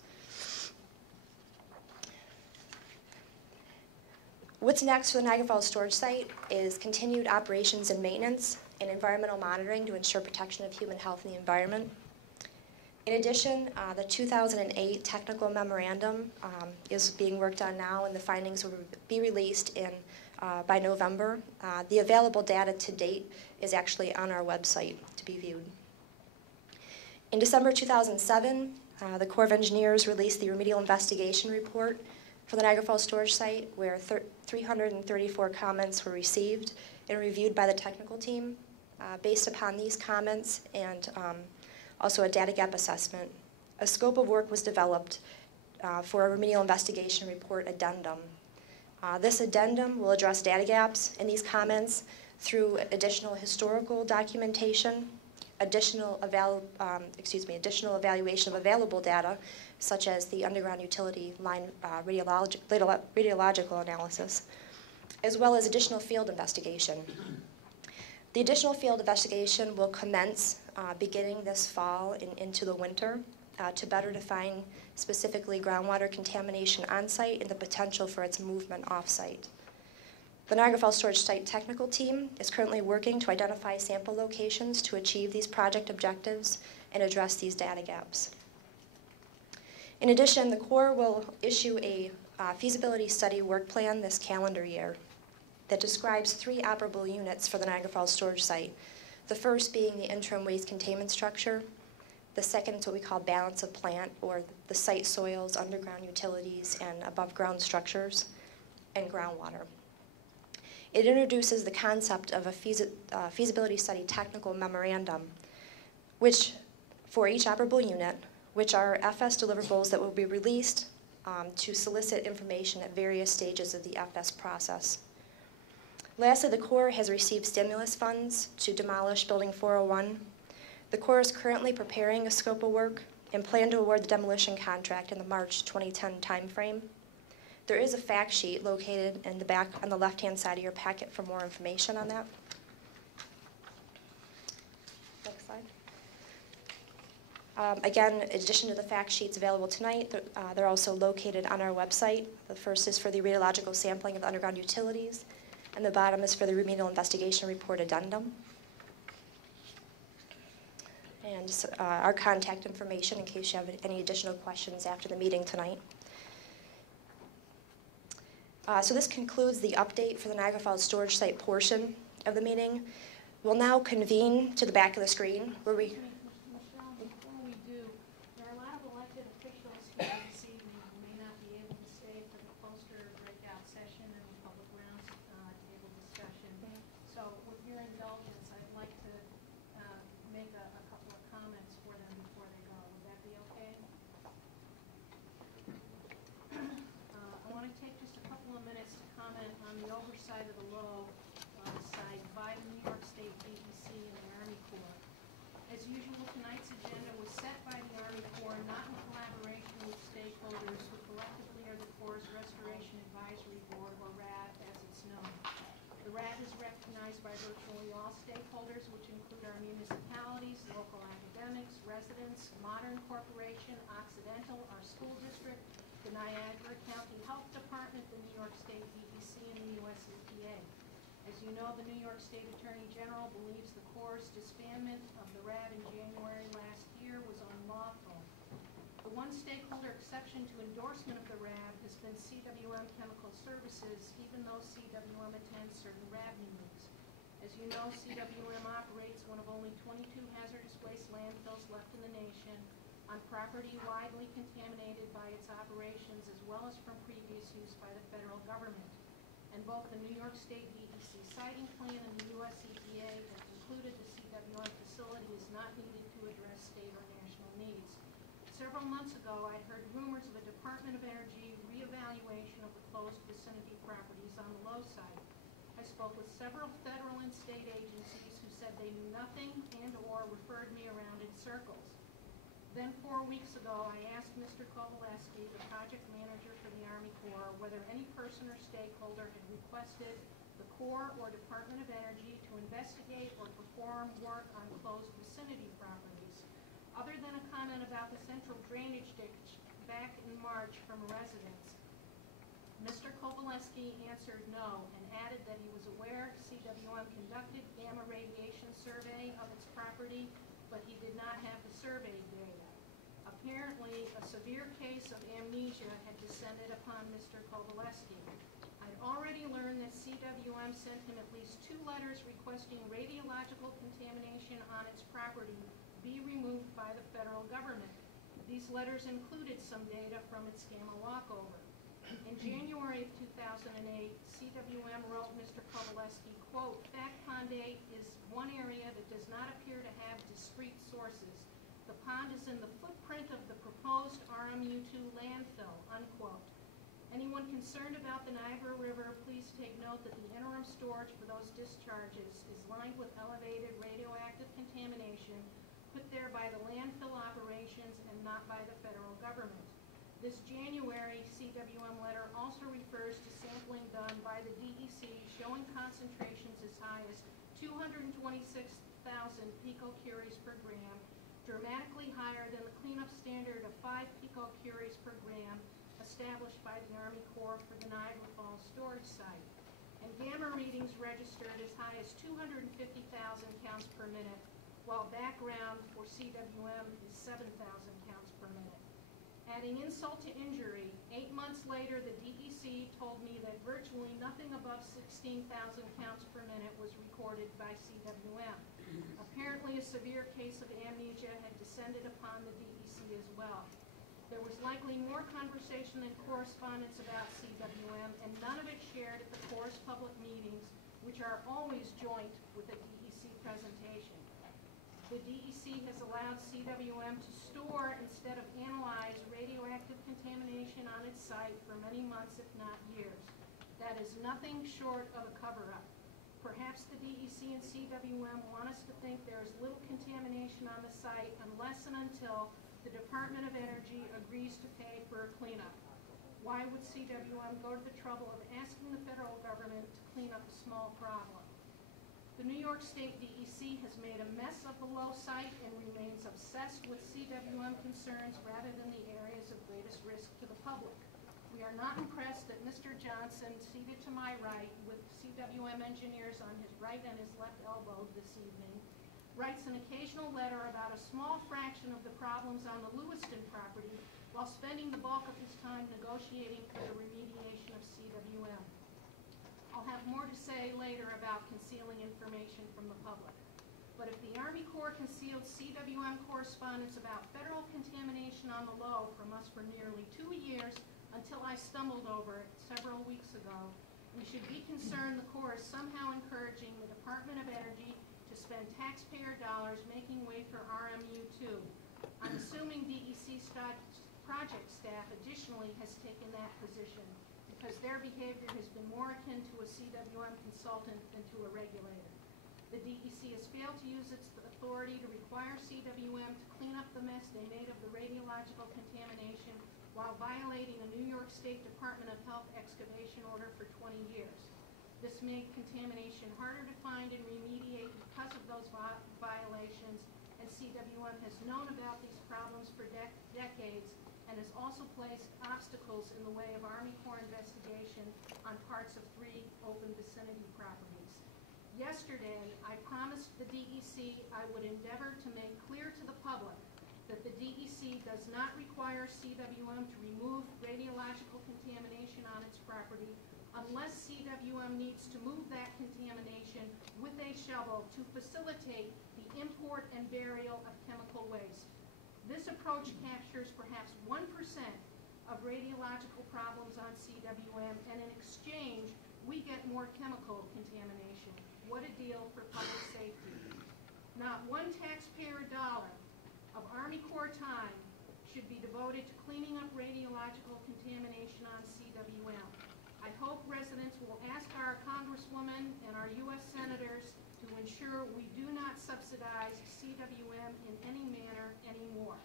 What's next for the Niagara Falls storage site is continued operations and maintenance and environmental monitoring to ensure protection of human health and the environment. In addition, the 2008 technical memorandum is being worked on now, and the findings will be released by November. The available data to date is actually on our website to be viewed. In December 2007, the Corps of Engineers released the remedial investigation report for the Niagara Falls storage site, where 334 comments were received and reviewed by the technical team. Based upon these comments and also a data gap assessment, a scope of work was developed for a remedial investigation report addendum. This addendum will address data gaps in these comments through additional historical documentation, additional evaluation of available data, such as the underground utility line radiological analysis, as well as additional field investigation. The additional field investigation will commence beginning this fall and into the winter to better define specifically groundwater contamination on-site and the potential for its movement off-site. The Niagara Falls Storage Site Technical Team is currently working to identify sample locations to achieve these project objectives and address these data gaps. In addition, the Corps will issue a feasibility study work plan this calendar year that describes 3 operable units for the Niagara Falls Storage Site. The first being the interim waste containment structure. The second is what we call balance of plant, or the site soils, underground utilities, and above ground structures, and groundwater. It introduces the concept of a feasibility study technical memorandum, which for each operable unit, which are FS deliverables that will be released to solicit information at various stages of the FS process. Lastly, the Corps has received stimulus funds to demolish Building 401. The Corps is currently preparing a scope of work and plan to award the demolition contract in the March 2010 timeframe. There is a fact sheet located in the back on the left-hand side of your packet for more information on that. Next slide. Again, in addition to the fact sheets available tonight, they're also located on our website. The first is for the radiological sampling of the underground utilities, and the bottom is for the remedial investigation report addendum. And our contact information in case you have any additional questions after the meeting tonight. So this concludes the update for the Niagara Falls Storage Site portion of the meeting. We'll now convene to the back of the screen where we... Michelle, before we do, there are a lot of elected officials here this evening who may not be able to stay for the poster breakout session and the public rounds table discussion. So with your indulgence, I'd like to make a couple of comments for them before they go. Would that be okay? I want to take just a couple of minutes to comment on the oversight of the LOOW site by the New York State DEC and the Army Corps. As usual, tonight's agenda was set by the Army Corps, not in collaboration with stakeholders who collectively are the Corps' Restoration Advisory Board, or RAD as it's known. The RAD is recognized by virtually all stakeholders, which include our municipalities, local academics, residents, Modern Corporation, Occidental, our school district, the Niagara County Health Department, the New York State DEC, and the US EPA. As you know, the New York State Attorney General believes the Corps' disbandment of the RAD in January last year was unlawful. The one stakeholder exception to endorsement of the RAD has been CWM Chemical Services, even though CWM attends certain RAD meetings. As you know, CWM operates one of only 22 hazardous waste landfills left in the nation on property widely contaminated by its operations as well as from previous use by the federal government. And both the New York State DEC siting plan and the US EPA have concluded the CWM facility is not needed to address state or national needs. Several months ago, I heard rumors of a Department of Energy reevaluation of the closed vicinity properties on the LOOW site. I spoke with several federal and state agencies who said they knew nothing and/or referred me around in circles. Then 4 weeks ago, I asked Mr. Kovalevsky, the project manager for the Army Corps, whether any person or stakeholder had requested the Corps or Department of Energy to investigate or perform work on closed vicinity properties, other than a comment about the central drainage ditch back in March from residents. Mr. Kovalevsky answered no and added that he was aware CWM conducted gamma radiation survey of its property, but he did not have the survey data. Apparently, a severe case of amnesia had descended upon Mr. Kovalevsky. I'd already learned that CWM sent him at least 2 letters requesting radiological contamination on its property be removed by the federal government. These letters included some data from its gamma walkover. In January of 2008, CWM wrote Mr. Kovalevsky, quote, "Fact Pond 8 is one area that does not appear to have discrete sources. The pond is in the footprint of the proposed RMU2 landfill," unquote. Anyone concerned about the Niagara River, please take note that the interim storage for those discharges is lined with elevated radioactive contamination put there by the landfill operations and not by the federal government. This January CWM letter also refers to sampling done by the DEC showing concentrations as high as 226,000 picocuries per gram, dramatically higher than the cleanup standard of 5 picocuries per gram established by the Army Corps for the Niagara Falls storage site. And gamma readings registered as high as 250,000 counts per minute, while background for CWM is 7,000 counts per minute. Adding insult to injury, 8 months later, the DEC told me that virtually nothing above 16,000 counts per minute was recorded by CWM. Apparently, a severe case of amnesia had descended upon the DEC as well. There was likely more conversation and correspondence about CWM, and none of it shared at the Corps' public meetings, which are always joint with a DEC presentation. The DEC has allowed CWM to store instead of analyze radioactive contamination on its site for many months, if not years. That is nothing short of a cover-up. Perhaps the DEC and CWM want us to think there is little contamination on the site unless and until the Department of Energy agrees to pay for a cleanup. Why would CWM go to the trouble of asking the federal government to clean up a small problem? The New York State DEC has made a mess of the LOWW site and remains obsessed with CWM concerns rather than the areas of greatest risk to the public. We are not impressed that Mr. Johnson, seated to my right, with CWM engineers on his right and his left elbow this evening, writes an occasional letter about a small fraction of the problems on the Lewiston property while spending the bulk of his time negotiating for the remediation of CWM. I'll have more to say later about concealing information from the public. But if the Army Corps concealed CWM correspondence about federal contamination on the LOWW from us for nearly 2 years until I stumbled over it several weeks ago, we should be concerned the Corps is somehow encouraging the Department of Energy to spend taxpayer dollars making way for RMU2. I'm assuming DEC project staff additionally has taken that position, because their behavior has been more akin to a CWM consultant than to a regulator. The DEC has failed to use its authority to require CWM to clean up the mess they made of the radiological contamination while violating a New York State Department of Health excavation order for 20 years. This made contamination harder to find and remediate because of those violations, and CWM has known about these problems for decades and has also placed obstacles in the way of Army Corps investigation on parts of 3 open vicinity properties. Yesterday, I promised the DEC I would endeavor to make clear to the public that the DEC does not require CWM to remove radiological contamination on its property unless CWM needs to move that contamination with a shovel to facilitate the import and burial of chemical waste. This approach captures perhaps 1% of radiological problems on CWM, and in exchange, we get more chemical contamination. What a deal for public safety. Not one taxpayer dollar of Army Corps time should be devoted to cleaning up radiological contamination on CWM. I hope residents will ask our Congresswoman and our U.S. Senators to ensure we do not subsidize CWM in any manner anymore.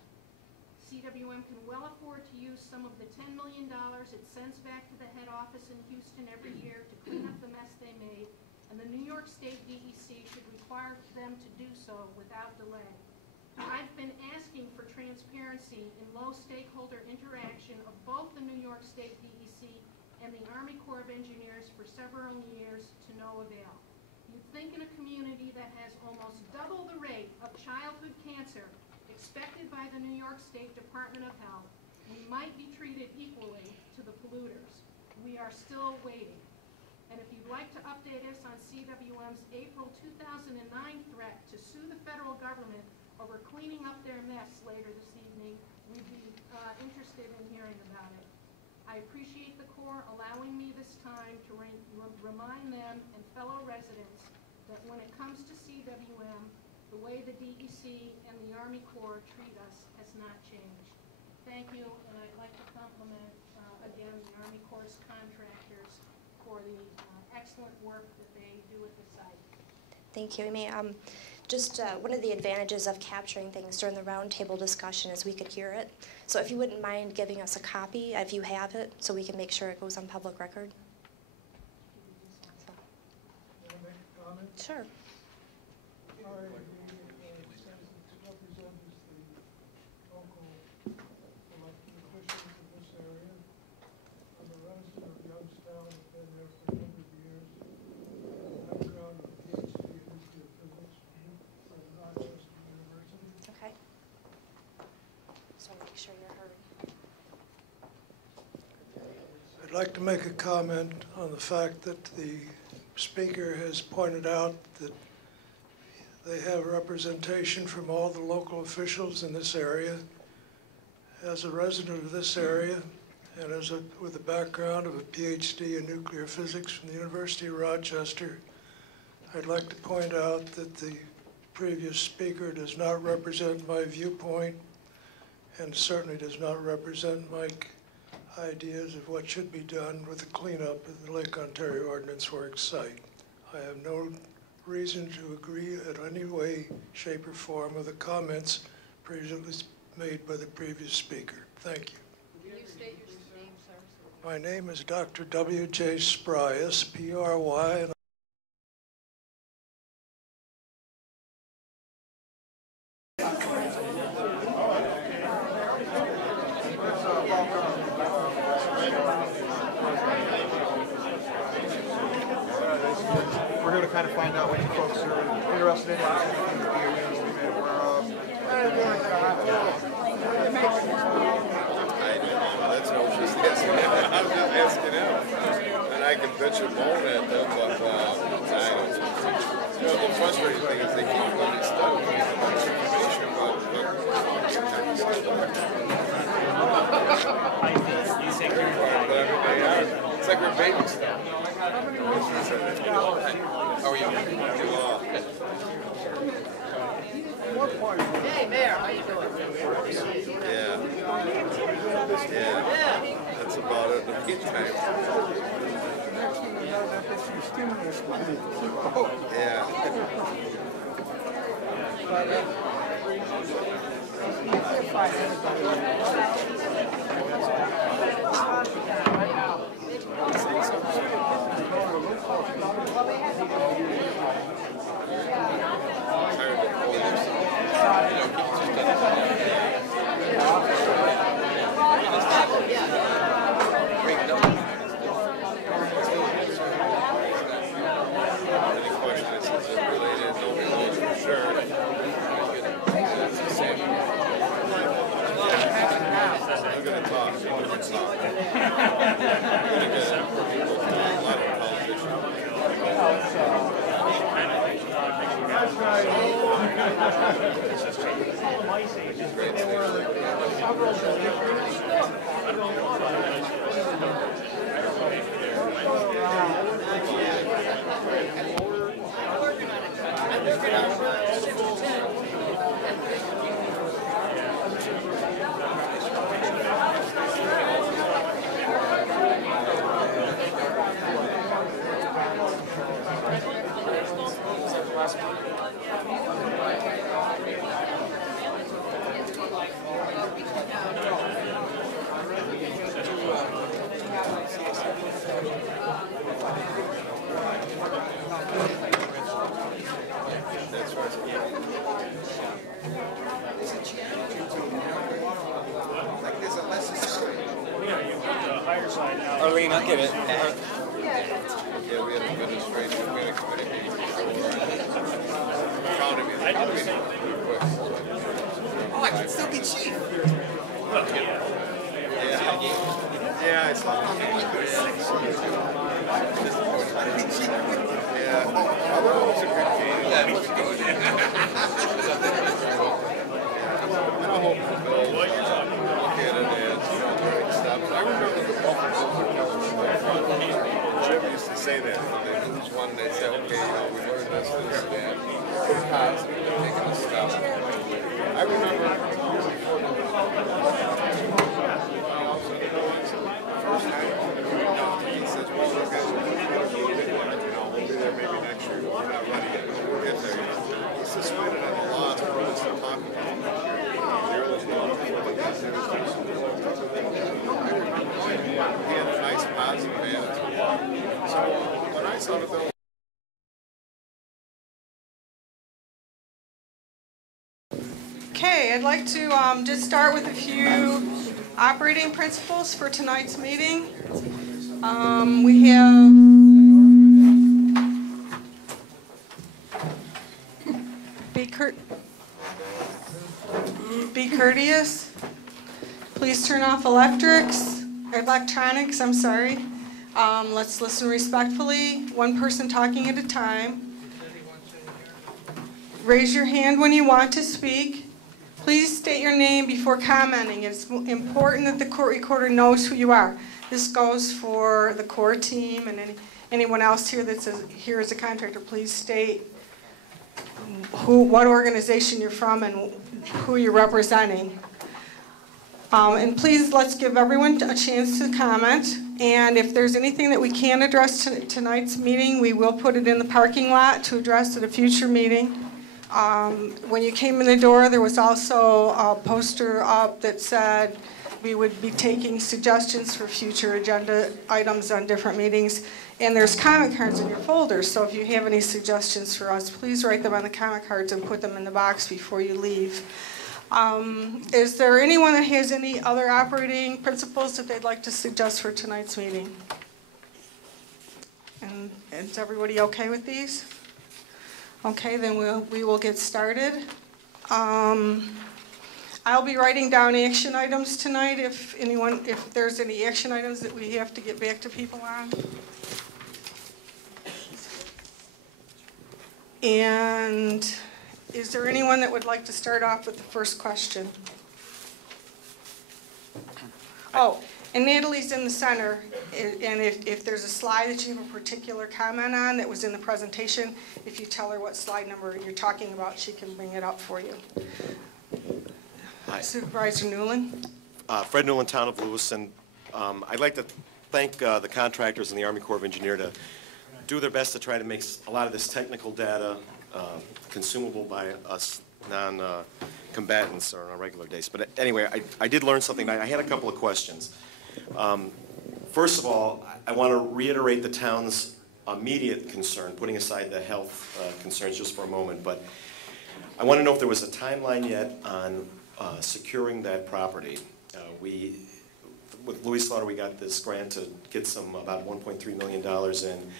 CWM can well afford to use some of the $10 million it sends back to the head office in Houston every year to clean up the mess they made, and the New York State DEC should require them to do so without delay. I've been asking for transparency in low stakeholder interaction of both the New York State DEC and the Army Corps of Engineers for several years to no avail. You'd think in a community that has almost double the rate of childhood cancer expected by the New York State Department of Health, we might be treated equally to the polluters. We are still waiting. And if you'd like to update us on CWM's April 2009 threat to sue the federal government over cleaning up their mess later this evening, we'd be interested in hearing about it. I appreciate the Corps allowing me this time to remind them and fellow residents that when it comes to CWM, the way the DEC and the Army Corps treat us has not changed. Thank you, and I'd like to compliment again the Army Corps' contractors for the excellent work that they do at the site. Thank you, Amy. One of the advantages of capturing things during the roundtable discussion is we could hear it. So if you wouldn't mind giving us a copy, if you have it, so we can make sure it goes on public record. Want to make a comment? Sure. says it represents the local elected officials in this area. I'm a resident of Youngstown, I've been there for a number of years. Background of a PhD in nuclear physics from Rochester University. Okay. So make sure you're heard. I'd like to make a comment on the fact that the speaker has pointed out that they have representation from all the local officials in this area. As a resident of this area and with a background of a PhD in nuclear physics from the University of Rochester, I'd like to point out that the previous speaker does not represent my viewpoint and certainly does not represent my ideas of what should be done with the cleanup of the Lake Ontario Ordnance Works site. I have no reason to agree in any way, shape, or form with the comments previously made by the previous speaker. Thank you. Can you state your name, sir? My name is Dr. W.J. Spry, S-P-R-Y, and we're here to kind of find out what you folks are interested in, anything that you to be made aware of. That's what I was just asking him. I'm just asking him. And I can bitch and moan at them, but the frustrating thing is they keep going to study much information about it's like we're baby stuff. How are you? Hey, Mayor, how you doing? Yeah. Yeah. That's about it in the meantime. Any questions? Is it related? Nobody knows for sure. It's the same. We're going to talk. We're going to talk. We're going to get a lot of Arlene, I'll get it. Yeah, we had administration, we had a committee meeting before. County meeting, quick. Oh, I can still be chief. Yeah, I saw that. Yeah, I thought it was a good game. Yeah, it was good. I hope the Bills look at it as, right stuff. I remember the Jim used to say that. There was one that said, okay, we learned this, and that. We're positive, they're taking the stuff. I remember first night, he says, well, look, guys, we'll be there maybe next year. We're not ready yet. We'll get there. He suspended at a loss for us to talk about. He had a nice positive attitude. So when I saw the bill Okay, I'd like to just start with a few operating principles for tonight's meeting. We have be courteous. Please turn off electronics, I'm sorry. Let's listen respectfully, one person talking at a time. Raise your hand when you want to speak. Please state your name before commenting. It's important that the court recorder knows who you are. This goes for the core team and anyone else here that's here as a contractor. Please state what organization you're from and who you're representing. And please, let's give everyone a chance to comment. And if there's anything that we can address tonight's meeting, we will put it in the parking lot to address at a future meeting. When you came in the door, there was also a poster up that said we would be taking suggestions for future agenda items on different meetings. And there's comment cards in your folder, so if you have any suggestions for us, please write them on the comment cards and put them in the box before you leave. Is there anyone that has any other operating principles that they'd like to suggest for tonight's meeting? And is everybody okay with these? Okay, then we will get started. I'll be writing down action items tonight if there's any action items that we have to get back to people on. And is there anyone that would like to start off with the first question? Oh, and Natalie's in the center, and if there's a slide that you have a particular comment on that was in the presentation, if you tell her what slide number you're talking about, she can bring it up for you. Hi. Supervisor Newland. Fred Newland, Town of Lewiston. I'd like to thank the contractors and the Army Corps of Engineers to do their best to try to make a lot of this technical data consumable by us non-combatants on a regular basis. But anyway, I did learn something. I had a couple of questions. First of all, I want to reiterate the town's immediate concern, putting aside the health concerns just for a moment, but I want to know if there was a timeline yet on securing that property. With Louis Slaughter, we got this grant to get about $1.3 million in.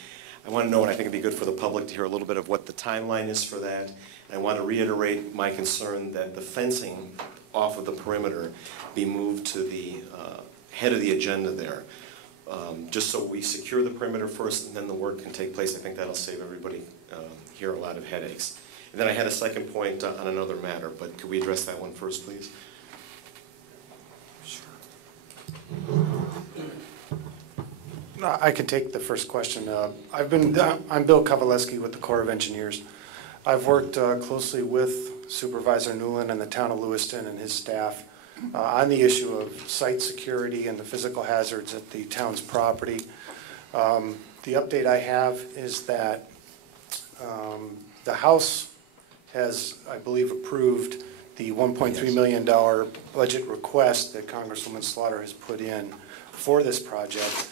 I want to know, and I think it'd be good for the public to hear a little bit of what the timeline is for that. And I want to reiterate my concern that the fencing off of the perimeter be moved to the head of the agenda there. Just so we secure the perimeter first and then the work can take place. I think that'll save everybody here a lot of headaches. And then I had a second point on another matter, but could we address that one first, please? I can take the first question. I'm Bill Kovaleski with the Corps of Engineers. I've worked closely with Supervisor Newland and the town of Lewiston and his staff on the issue of site security and the physical hazards at the town's property. The update I have is that the House has, I believe, approved the $1.3 million budget request that Congresswoman Slaughter has put in for this project.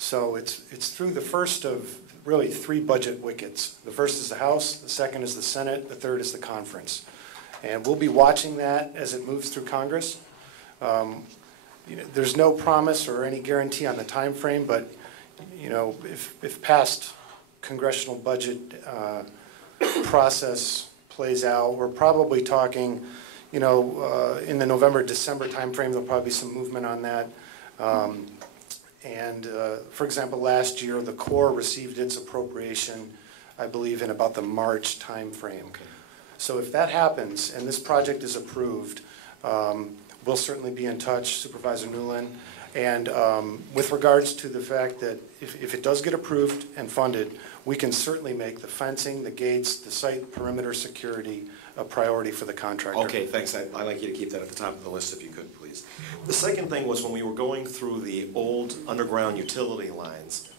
So it's through the first of really 3 budget wickets. The first is the House, the second is the Senate, the third is the conference. And we'll be watching that as it moves through Congress. There's no promise or any guarantee on the time frame, but if past congressional budget process plays out, we're probably talking, in the November-December time frame, there'll probably be some movement on that. For example, last year, the Corps received its appropriation, I believe, in about the March time frame. Okay. So if that happens and this project is approved, we'll certainly be in touch, Supervisor Newland. And with regards to the fact that if it does get approved and funded, we can certainly make the fencing, the gates, the site perimeter security a priority for the contractor. Okay, thanks. I'd like you to keep that at the top of the list if you could, please. The second thing was when we were going through the old underground utility lines,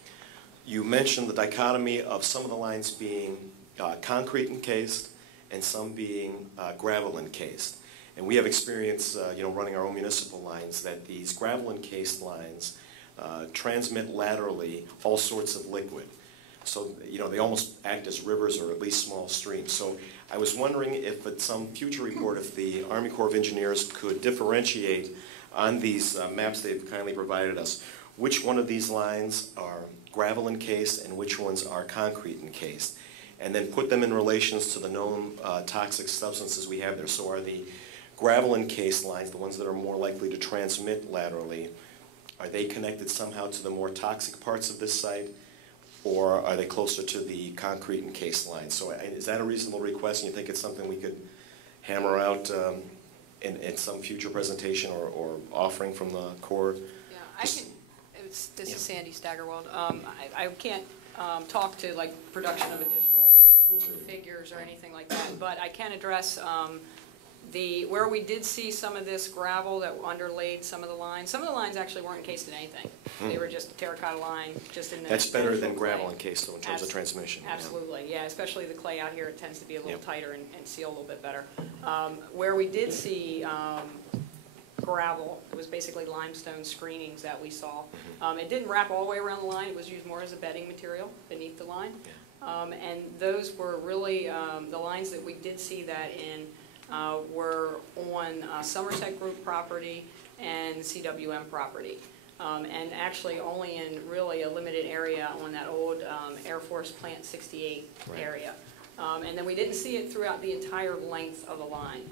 you mentioned the dichotomy of some of the lines being concrete encased and some being gravel encased. And we have experience, running our own municipal lines, that these gravel encased lines transmit laterally all sorts of liquid. So, you know, they almost act as rivers or at least small streams. So I was wondering if at some future report, if the Army Corps of Engineers could differentiate on these maps they've kindly provided us, which one of these lines are gravel encased and which ones are concrete encased, and then put them in relations to the known toxic substances we have there. So are the gravel encased lines, the ones that are more likely to transmit laterally, are they connected somehow to the more toxic parts of this site, or are they closer to the concrete encased lines? So is that a reasonable request, and you think it's something we could hammer out in some future presentation or offering from the Corps? Yeah, I can, this is Sandy Staggerwald. I can't talk to like production of additional figures or anything like that, but I can address where we did see some of this gravel that underlaid some of the lines. Some of the lines actually weren't encased in anything. They were just a terracotta line, just in the... That's better than gravel encased, though, in terms of transmission. Absolutely, yeah, especially the clay out here, it tends to be a little tighter and seal a little bit better. Where we did see gravel, it was basically limestone screenings that we saw. It didn't wrap all the way around the line, it was used more as a bedding material beneath the line. And those were really, the lines that we did see that in were on Somerset Group property and CWM property. And actually only in really a limited area on that old Air Force Plant 68 area. And then we didn't see it throughout the entire length of the line.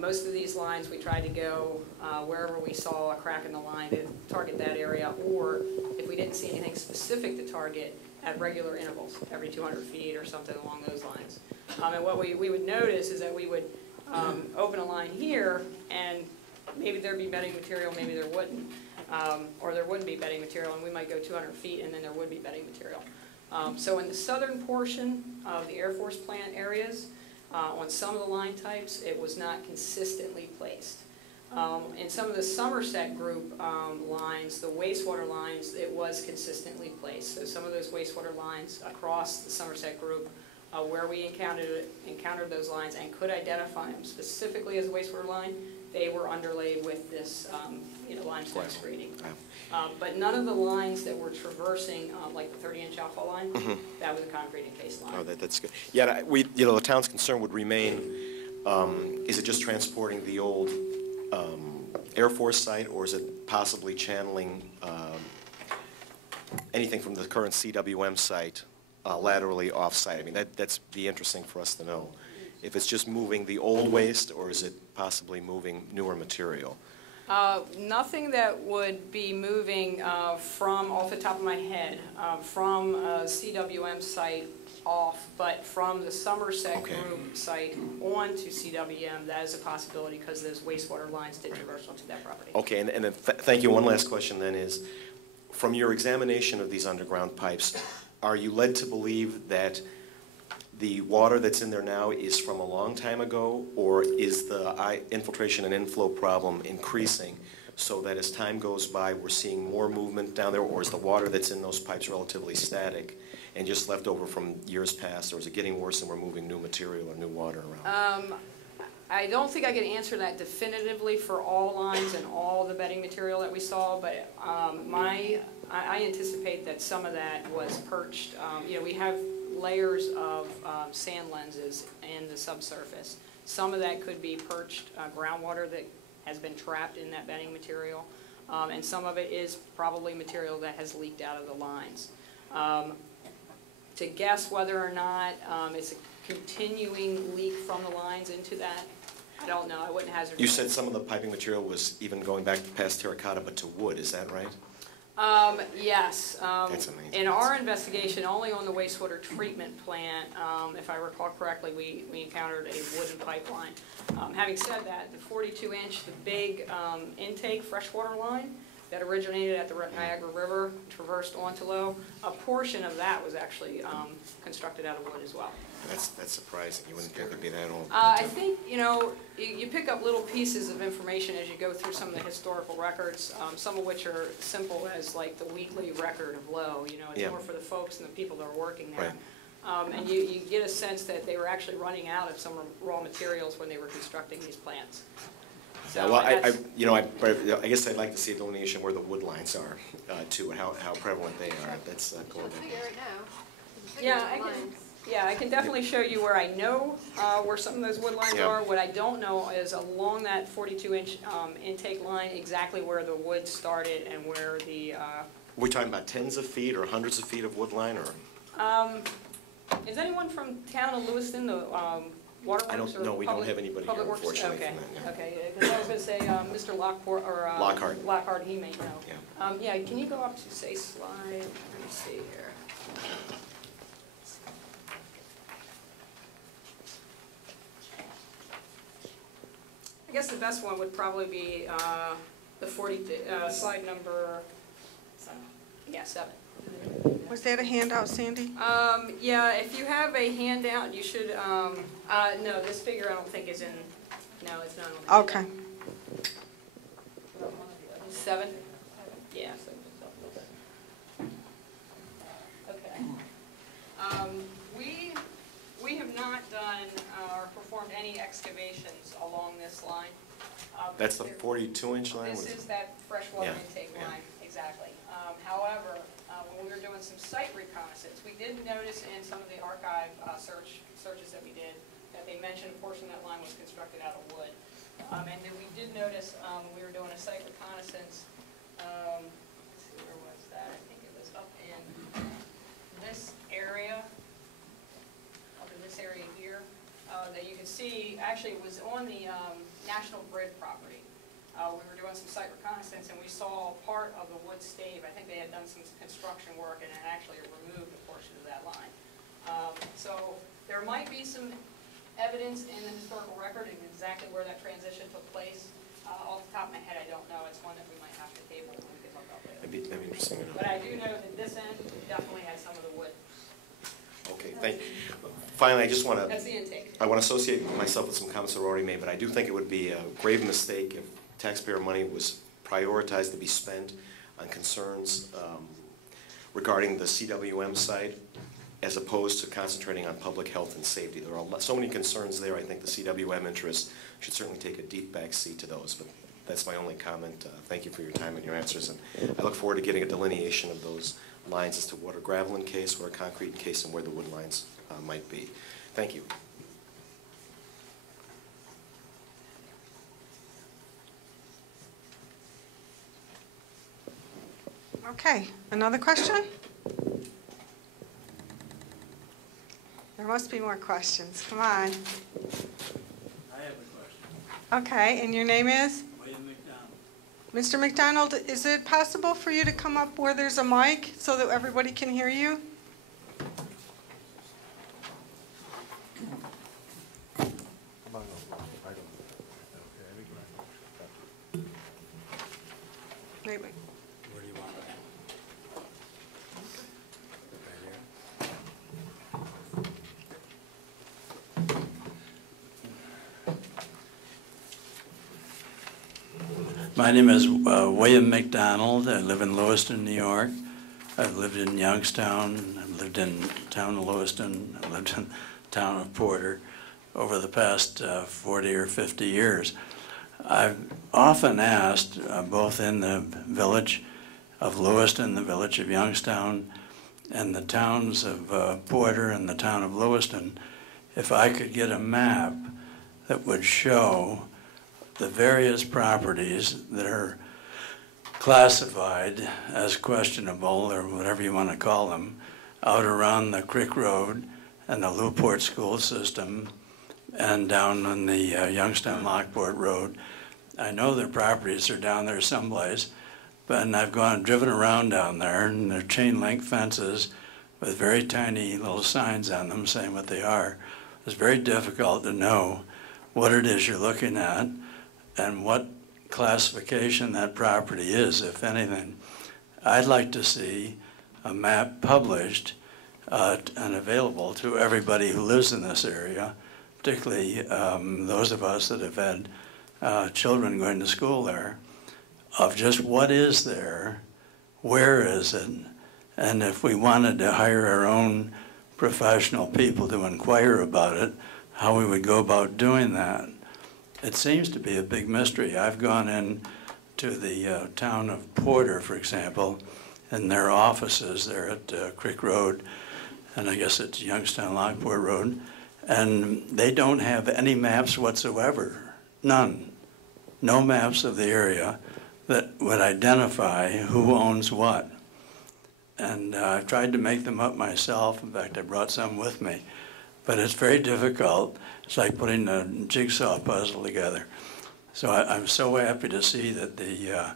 Most of these lines we tried to go wherever we saw a crack in the line to target that area, or if we didn't see anything specific to target, at regular intervals, every 200 feet or something along those lines. And what we would notice is that we would open a line here, and maybe there'd be bedding material, maybe there wouldn't. Or there wouldn't be bedding material, and we might go 200 feet, and then there would be bedding material. So in the southern portion of the Air Force plant areas, on some of the line types, it was not consistently placed. In some of the Somerset Group lines, the wastewater lines, it was consistently placed. So some of those wastewater lines across the Somerset Group, where we encountered those lines and could identify them specifically as a wastewater line, they were underlaid with this limestone screening. But none of the lines that were traversing, like the 30-inch outfall line, that was a concrete encased line. Oh, that's good. Yeah, the town's concern would remain, is it just transporting the old Air Force site, or is it possibly channeling anything from the current CWM site laterally off-site? I mean, that's be interesting for us to know. If it's just moving the old waste, or is it possibly moving newer material? Nothing that would be moving from, off the top of my head, from a CWM site off, but from the Somerset Group site onto CWM, that is a possibility because those wastewater lines did traverse onto that property. Okay, and then thank you. One last question then is, from your examination of these underground pipes, are you led to believe that the water that's in there now is from a long time ago, or is the infiltration and inflow problem increasing so that as time goes by we're seeing more movement down there, or is the water that's in those pipes relatively static and just left over from years past, or is it getting worse and we're moving new material or new water around? I don't think I can answer that definitively for all lines and all the bedding material that we saw, but I anticipate that some of that was perched. We have layers of sand lenses in the subsurface. Some of that could be perched groundwater that has been trapped in that bedding material, and some of it is probably material that has leaked out of the lines. To guess whether or not it's a continuing leak from the lines into that, I don't know. I wouldn't hazard. You said some of the piping material was even going back past terracotta but to wood, is that right? Yes. That's amazing. In our investigation, only on the wastewater treatment plant, if I recall correctly, we encountered a wooden pipeline. Having said that, the 42-inch, the big intake freshwater line that originated at the Niagara River, traversed onto LOWW, a portion of that was actually constructed out of wood as well. That's surprising. You wouldn't think it'd be that old. I think, you pick up little pieces of information as you go through some of the historical records, some of which are simple as like the weekly record of LOWW. It's more for the folks and the people that are working there. Right. And you get a sense that they were actually running out of some raw materials when they were constructing these plants. So well, I guess I'd like to see a delineation where the wood lines are, too, and how prevalent they are. That's cool. Figure it now. I can definitely show you where I know where some of those wood lines Yeah. are. What I don't know is along that 42-inch intake line, exactly where the wood started and where the, we talking about tens of feet or hundreds of feet of wood line, or? is anyone from town of Lewiston, the waterworks? I don't or know, we don't public- have anybody public here, works? unfortunately, Okay, from that, yeah. okay, because I was gonna say, Mr. Lockhart, or. Lockhart. Lockhart, he may know. Yeah. Yeah, can you go up to, say, slide, let me see here. I guess the best one would probably be the 40, slide number, 7. Was that a handout, Sandy? Yeah, if you have a handout, you should, no, this figure I don't think is in, no, it's not on the Okay. 7? Yeah. Okay. We have not done or performed any excavations along this line. That's the 42-inch line? This is that freshwater Yeah, intake yeah. line, exactly. However, when we were doing some site reconnaissance, we did notice in some of the archive searches that we did that they mentioned a portion of that line was constructed out of wood. And then we did notice when we were doing a site reconnaissance, let's see, where was that? I think it was up in this area, here, that you can see, actually it was on the National Grid property. We were doing some site reconnaissance and we saw part of the wood stave. I think they had done some construction work and had actually removed a portion of that line. So there might be some evidence in the historical record of exactly where that transition took place. Off the top of my head, I don't know. It's one that we might have to table and we can look up later. That'd be interesting to know. But I do know that this end definitely has some of the wood. Okay, thank you. Finally, I just want to... That's the intake. I want to associate myself with some comments that were already made, but I do think it would be a grave mistake if taxpayer money was prioritized to be spent on concerns regarding the CWM site as opposed to concentrating on public health and safety. There are so many concerns there. I think the CWM interest should certainly take a deep back seat to those, but that's my only comment. Thank you for your time and your answers, and I look forward to getting a delineation of those lines as to what are gravel in case, what are concrete in case, and where the wood lines might be. Thank you. Okay, another question? There must be more questions. Come on. I have a question. Okay, and your name is? William McDonald. Mr. McDonald, is it possible for you to come up where there's a mic so that everybody can hear you? Wait. Where do you want it? My name is William McDonald. I live in Lewiston, New York. I've lived in Youngstown. I've lived in town of Lewiston. I've lived in town of Porter over the past 40 or 50 years. I've often asked, both in the village of Lewiston, the village of Youngstown, and the towns of Porter and the town of Lewiston, if I could get a map that would show the various properties that are classified as questionable, or whatever you want to call them, out around the Creek Road and the Lew-Port school system and down on the Youngstown-Lockport Road. I know their properties are down there someplace, but I've driven around down there, and they're chain link fences with very tiny little signs on them saying what they are. It's very difficult to know what it is you're looking at and what classification that property is, if anything. I'd like to see a map published and available to everybody who lives in this area, particularly those of us that have had children going to school there, of just what is there, where is it, and if we wanted to hire our own professional people to inquire about it, how we would go about doing that. It seems to be a big mystery. I've gone in to the town of Porter, for example, and their offices there at Creek Road, and I guess it's Youngstown-Lockport Road, and they don't have any maps whatsoever, none. No maps of the area that would identify who owns what. And I've tried to make them up myself. In fact, I brought some with me. But it's very difficult. It's like putting a jigsaw puzzle together. So I'm so happy to see that the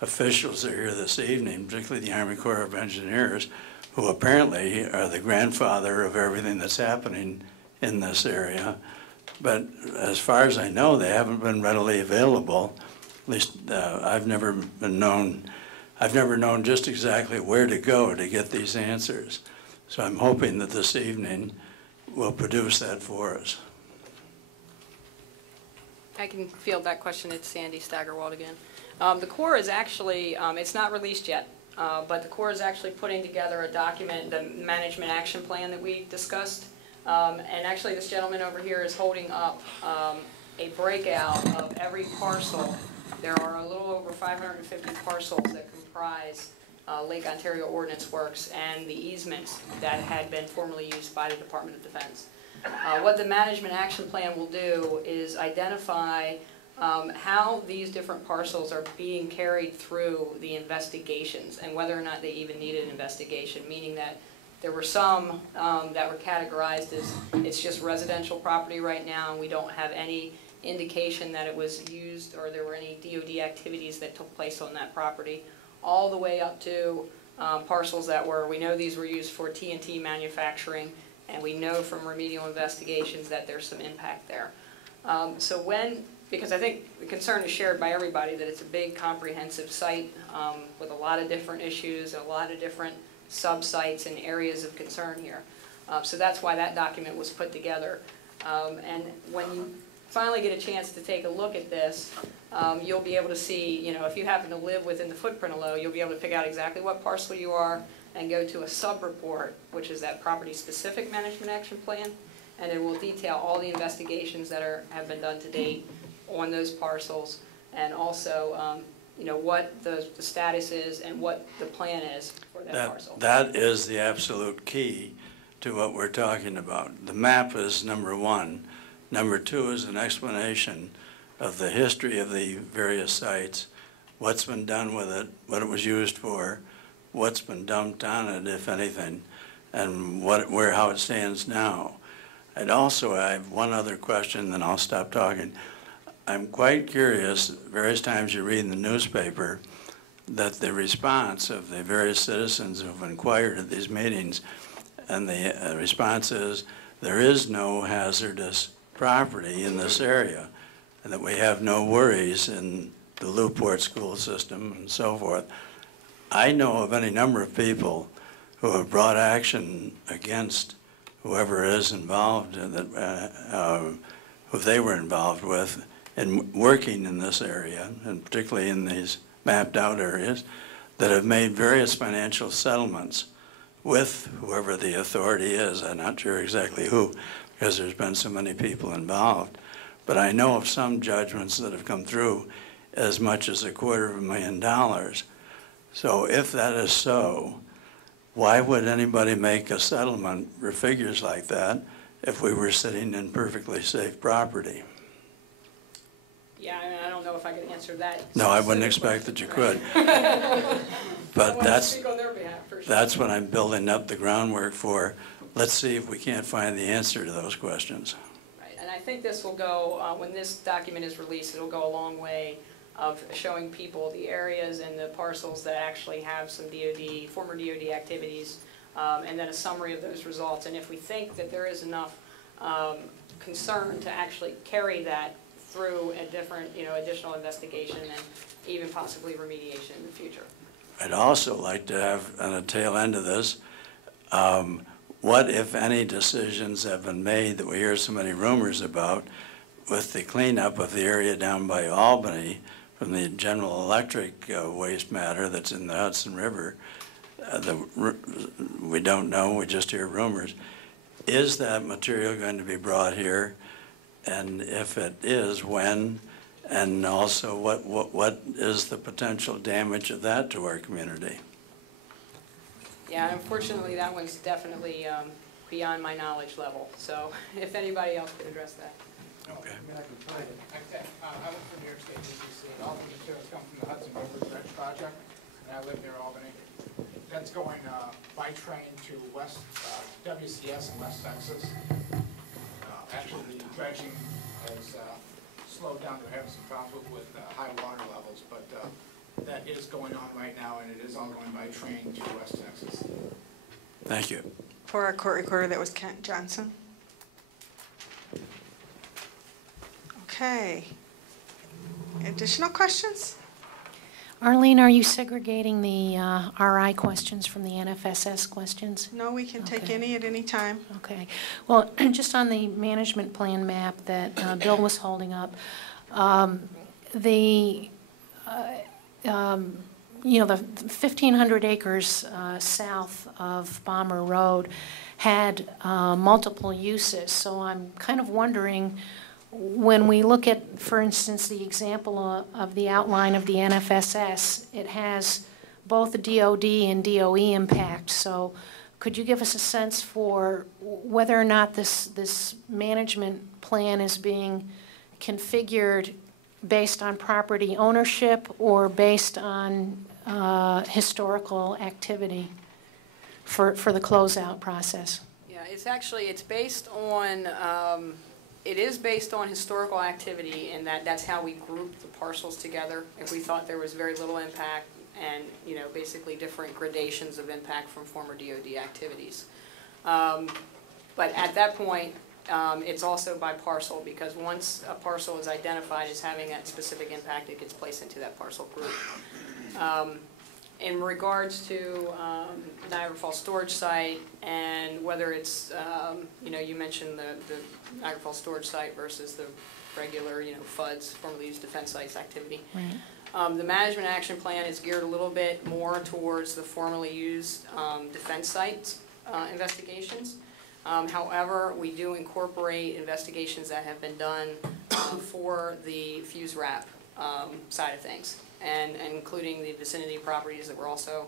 officials are here this evening, particularly the Army Corps of Engineers, who apparently are the grandfather of everything that's happening in this area. But as far as I know, they haven't been readily available. At least I've never known just exactly where to go to get these answers. So I'm hoping that this evening will produce that for us. I can field that question. It's Sandy Staggerwald again. The Corps is actually, it's not released yet, but the Corps is actually putting together a document, the management action plan that we discussed. And actually this gentleman over here is holding up a breakout of every parcel. There are a little over 550 parcels that comprise Lake Ontario Ordnance Works and the easements that had been formerly used by the Department of Defense. What the management action plan will do is identify how these different parcels are being carried through the investigations and whether or not they even need an investigation, meaning that there were some that were categorized as it's just residential property right now and we don't have any indication that it was used or there were any DOD activities that took place on that property, all the way up to parcels that were, we know these were used for TNT manufacturing, and we know from remedial investigations that there's some impact there. Because I think the concern is shared by everybody that it's a big comprehensive site with a lot of different issues, a lot of different sub-sites and areas of concern here. So that's why that document was put together. And when you finally get a chance to take a look at this, you'll be able to see, if you happen to live within the footprint of LOWW, you'll be able to pick out exactly what parcel you are and go to a sub-report, which is that property-specific management action plan, and it will detail all the investigations that have been done to date on those parcels, and also, what the status is and what the plan is for that parcel. That is the absolute key to what we're talking about. The map is number one. Number two is an explanation of the history of the various sites, what's been done with it, what it was used for, what's been dumped on it, if anything, and how it stands now. And also, I have one other question, then I'll stop talking. I'm quite curious, various times you read in the newspaper that the response of the various citizens who have inquired at these meetings, and the response is, there is no hazardous property in this area, and that we have no worries in the Lew-Port school system and so forth. I know of any number of people who have brought action against whoever is involved, who they were involved with in working in this area, and particularly in these mapped out areas, that have made various financial settlements with whoever the authority is. I'm not sure exactly who, because there's been so many people involved. But I know of some judgments that have come through as much as $250,000. So if that is so, why would anybody make a settlement for figures like that if we were sitting in perfectly safe property? Yeah, I don't know if I can answer that. No, I wouldn't expect that you could. But that's what I'm building up the groundwork for. Let's see if we can't find the answer to those questions. Right, and I think this will go, when this document is released, it'll go a long way of showing people the areas and the parcels that actually have some former DOD activities, and then a summary of those results. And if we think that there is enough concern to actually carry that through a different, additional investigation and even possibly remediation in the future. I'd also like to have, on the tail end of this, what, if any, decisions have been made that we hear so many rumors about with the cleanup of the area down by Albany from the General Electric waste matter that's in the Hudson River. We don't know, we just hear rumors. Is that material going to be brought here? And if it is, when? And also, what is the potential damage of that to our community? Yeah, unfortunately, that one's definitely beyond my knowledge level, so if anybody else could address that. Okay. Okay, I work for New York State DEC. All the materials come from the Hudson River Bridge project, and I live near Albany. That's going by train to West WCS in West Texas. Actually, the dredging has slowed down. They're having some problems with high water levels, but that is going on right now, and it is all going by train to West Texas. Thank you. For our court recorder, that was Kent Johnson. Okay. Additional questions? Arlene, are you segregating the RI questions from the NFSS questions? No, we can take Okay. any at any time. Okay. Well, just on the management plan map that Bill was holding up, the 1,500 acres south of Bomber Road had multiple uses. So I'm kind of wondering, when we look at, for instance, the example of the outline of the NFSS, it has both the DOD and DOE impact. So could you give us a sense for whether or not this management plan is being configured based on property ownership or based on historical activity for the closeout process? Yeah, it's based on, it is based on historical activity, and that's how we grouped the parcels together. If we thought there was very little impact and, basically different gradations of impact from former DOD activities. But at that point, it's also by parcel, because once a parcel is identified as having that specific impact, it gets placed into that parcel group. In regards to Niagara Falls storage site, and whether it's, you mentioned the Niagara Falls storage site versus the regular, FUDs, formerly used defense sites activity. Right. The management action plan is geared a little bit more towards the formerly used defense sites investigations. However, we do incorporate investigations that have been done for the fuse wrap side of things, and including the vicinity properties that were also,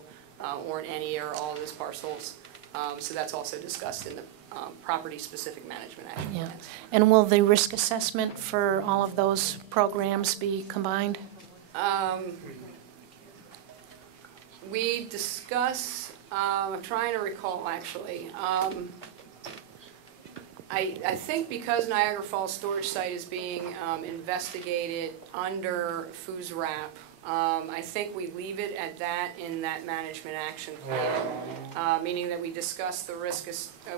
or in any or all of those parcels. So that's also discussed in the property-specific management action Yeah. plans. And will the risk assessment for all of those programs be combined? We discuss, I'm trying to recall actually, I think because Niagara Falls storage site is being investigated under FUSRAP, I think we leave it at that in that management action plan, meaning that we discuss the risk,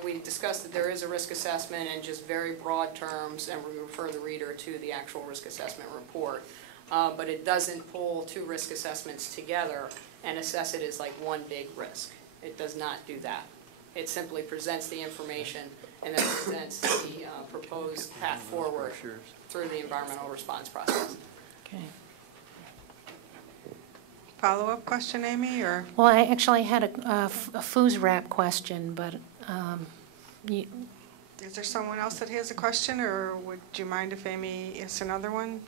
we discuss that there is a risk assessment in just very broad terms, and we refer the reader to the actual risk assessment report. But it doesn't pull two risk assessments together and assess it as like one big risk. It does not do that. It simply presents the information and then presents the proposed path forward through the environmental response process. Okay. Follow-up question, Amy, or? Well, I actually had a FUSRAP question, but Is there someone else that has a question, or would you mind if Amy asks another one?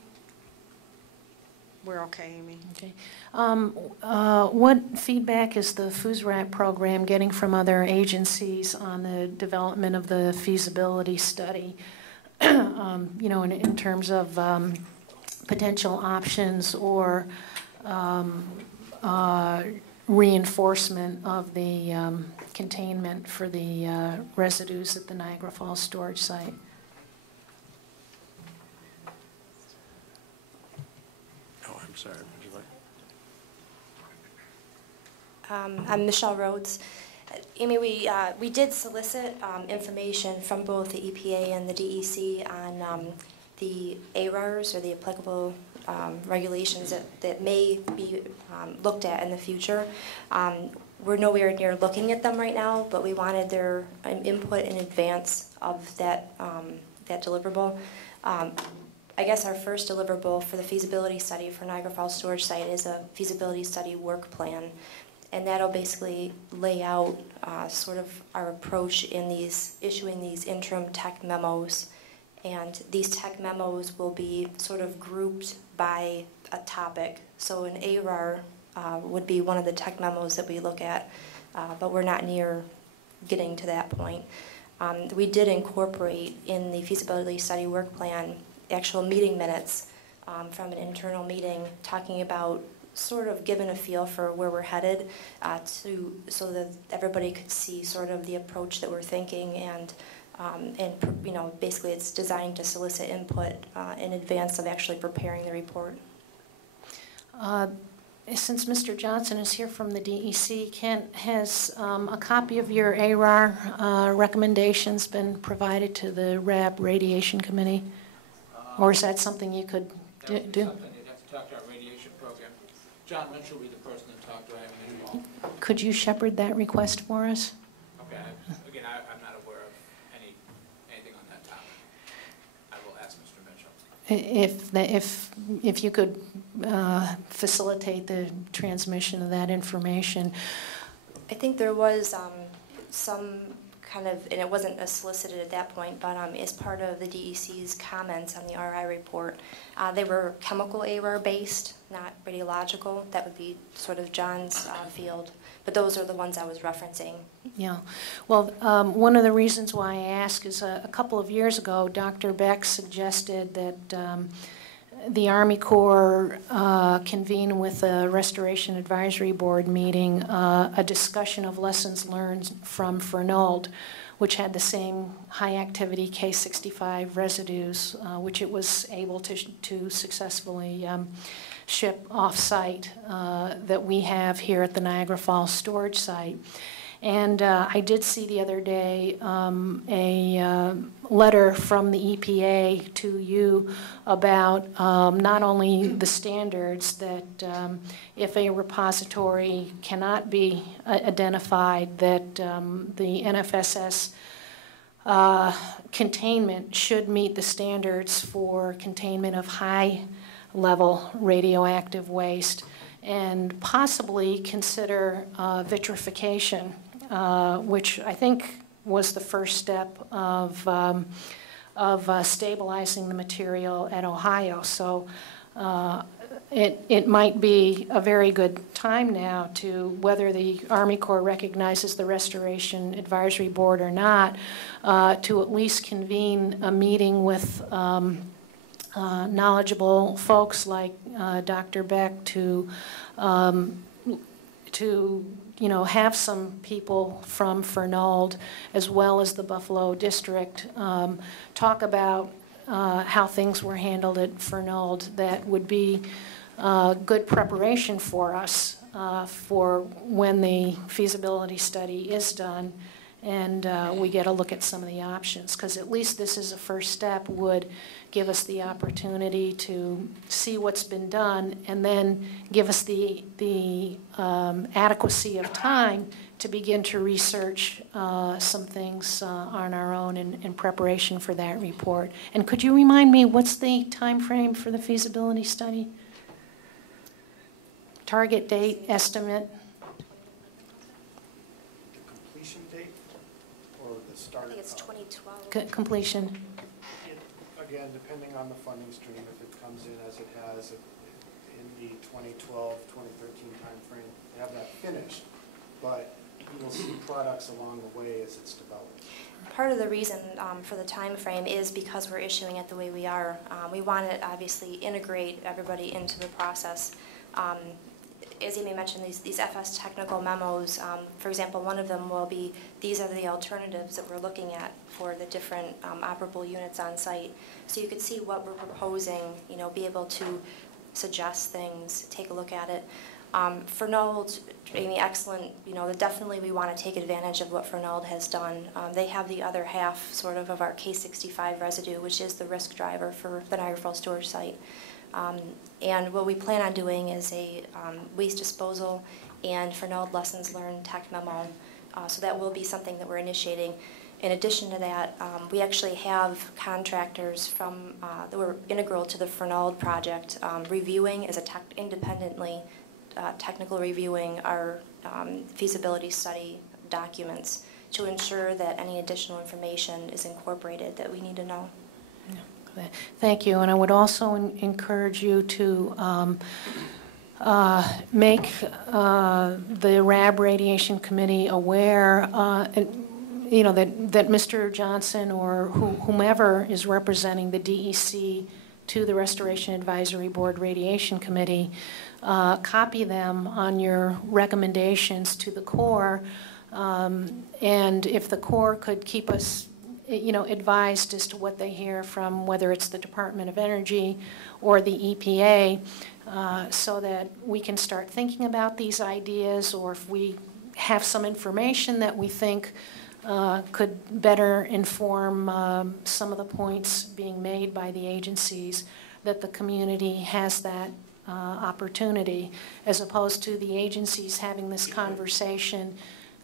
We're okay, Amy. Okay. What feedback is the FUSRAP program getting from other agencies on the development of the feasibility study? In terms of potential options or reinforcement of the containment for the residues at the Niagara Falls storage site? I'm sorry, would you like? I'm Michelle Rhodes. Amy, we did solicit information from both the EPA and the DEC on the ARARs, or the applicable regulations that may be looked at in the future. We're nowhere near looking at them right now, but we wanted their input in advance of that deliverable. I guess our first deliverable for the feasibility study for Niagara Falls storage site is a feasibility study work plan, and that'll basically lay out sort of our approach in issuing these interim tech memos. And these tech memos will be sort of grouped by a topic. So an ARAR would be one of the tech memos that we look at. but we're not near getting to that point. We did incorporate in the feasibility study work plan actual meeting minutes from an internal meeting talking about sort of giving a feel for where we're headed so that everybody could see sort of the approach that we're thinking, and you know, basically it's designed to solicit input in advance of actually preparing the report. Since Mr. Johnson is here from the DEC, has a copy of your ARAR recommendations been provided to the RAB Radiation Committee? Or is that something you could do? Something you'd have to talk to our radiation program. John Lynch will be the person to talk to. I haven't been involved. Could you shepherd that request for us? Okay. Again, I'm not aware of anything on that topic. I will ask Mr. Mitchell. If you could facilitate the transmission of that information. I think there was some kind of, and it wasn't solicited at that point, but as part of the DEC's comments on the RI report, they were chemical ARAR based, not radiological. That would be sort of John's field, but those are the ones I was referencing. Yeah, well, one of the reasons why I ask is a couple of years ago, Dr. Beck suggested that the Army Corps convene with a Restoration Advisory Board meeting a discussion of lessons learned from Fernald, which had the same high activity K65 residues, which it was able to successfully ship off-site that we have here at the Niagara Falls storage site. And I did see the other day a letter from the EPA to you about not only the standards that if a repository cannot be identified, that the NFSS containment should meet the standards for containment of high-level radioactive waste, and possibly consider vitrification, which I think was the first step of stabilizing the material at Ohio. So it might be a very good time now to, whether the Army Corps recognizes the Restoration Advisory Board or not, to at least convene a meeting with knowledgeable folks like Dr. Beck to have some people from Fernald as well as the Buffalo District talk about how things were handled at Fernald. That would be good preparation for us for when the feasibility study is done and we get a look at some of the options, because at least this is a first step, would give us the opportunity to see what's been done and then give us the adequacy of time to begin to research some things on our own in preparation for that report. And could you remind me, what's the time frame for the feasibility study? Target date, estimate? Completion date or the start? I think it's 2012. Completion. Again, depending on the funding stream, if it comes in as it has in the 2012, 2013 timeframe, they have that finished, but you will see products along the way as it's developed. Part of the reason for the time frame is because we're issuing it the way we are. We want to obviously integrate everybody into the process. As Amy mentioned, these FS technical memos, for example, one of them will be, these are the alternatives that we're looking at for the different operable units on site. So you could see what we're proposing, be able to suggest things, take a look at it. Fernald, Amy, excellent, definitely we want to take advantage of what Fernald has done. They have the other half sort of our K65 residue, which is the risk driver for the Niagara Falls storage site. And what we plan on doing is a waste disposal and Fernald lessons learned tech memo. So that will be something that we're initiating. In addition to that, we actually have contractors from that were integral to the Fernald project reviewing as a independently technical reviewing our feasibility study documents to ensure that any additional information is incorporated that we need to know. Thank you, and I would also encourage you to make the RAB Radiation Committee aware, you know, that Mr. Johnson or whomever is representing the DEC to the Restoration Advisory Board Radiation Committee, copy them on your recommendations to the Corps, and if the Corps could keep us, you know, advised as to what they hear from whether it's the Department of Energy or the EPA, so that we can start thinking about these ideas, or if we have some information that we think could better inform some of the points being made by the agencies, that the community has that opportunity, as opposed to the agencies having this conversation,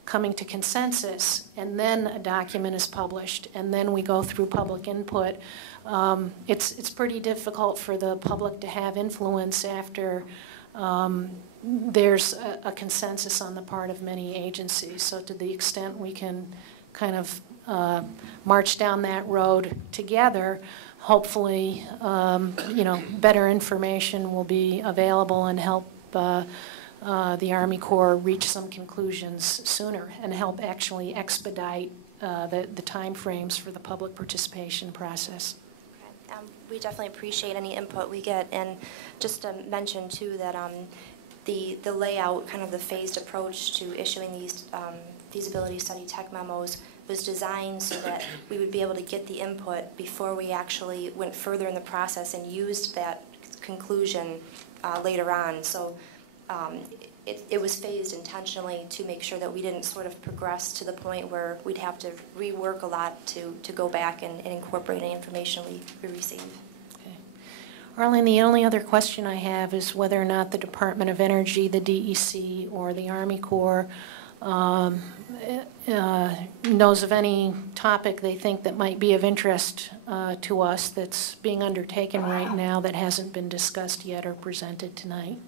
coming to consensus, and then a document is published, and then we go through public input. It's pretty difficult for the public to have influence after there's a consensus on the part of many agencies. So to the extent we can kind of march down that road together, hopefully, you know, better information will be available and help the Army Corps reach some conclusions sooner and help actually expedite the time frames for the public participation process. We definitely appreciate any input we get, and just to mention too that the layout, kind of the phased approach to issuing these feasibility study tech memos was designed so that we would be able to get the input before we actually went further in the process and used that conclusion later on. So it was phased intentionally to make sure that we didn't sort of progress to the point where we'd have to rework a lot to go back and incorporate any information we received. Okay. Arlene, the only other question I have is whether or not the Department of Energy, the DEC, or the Army Corps knows of any topic they think that might be of interest to us that's being undertaken right now that hasn't been discussed yet or presented tonight.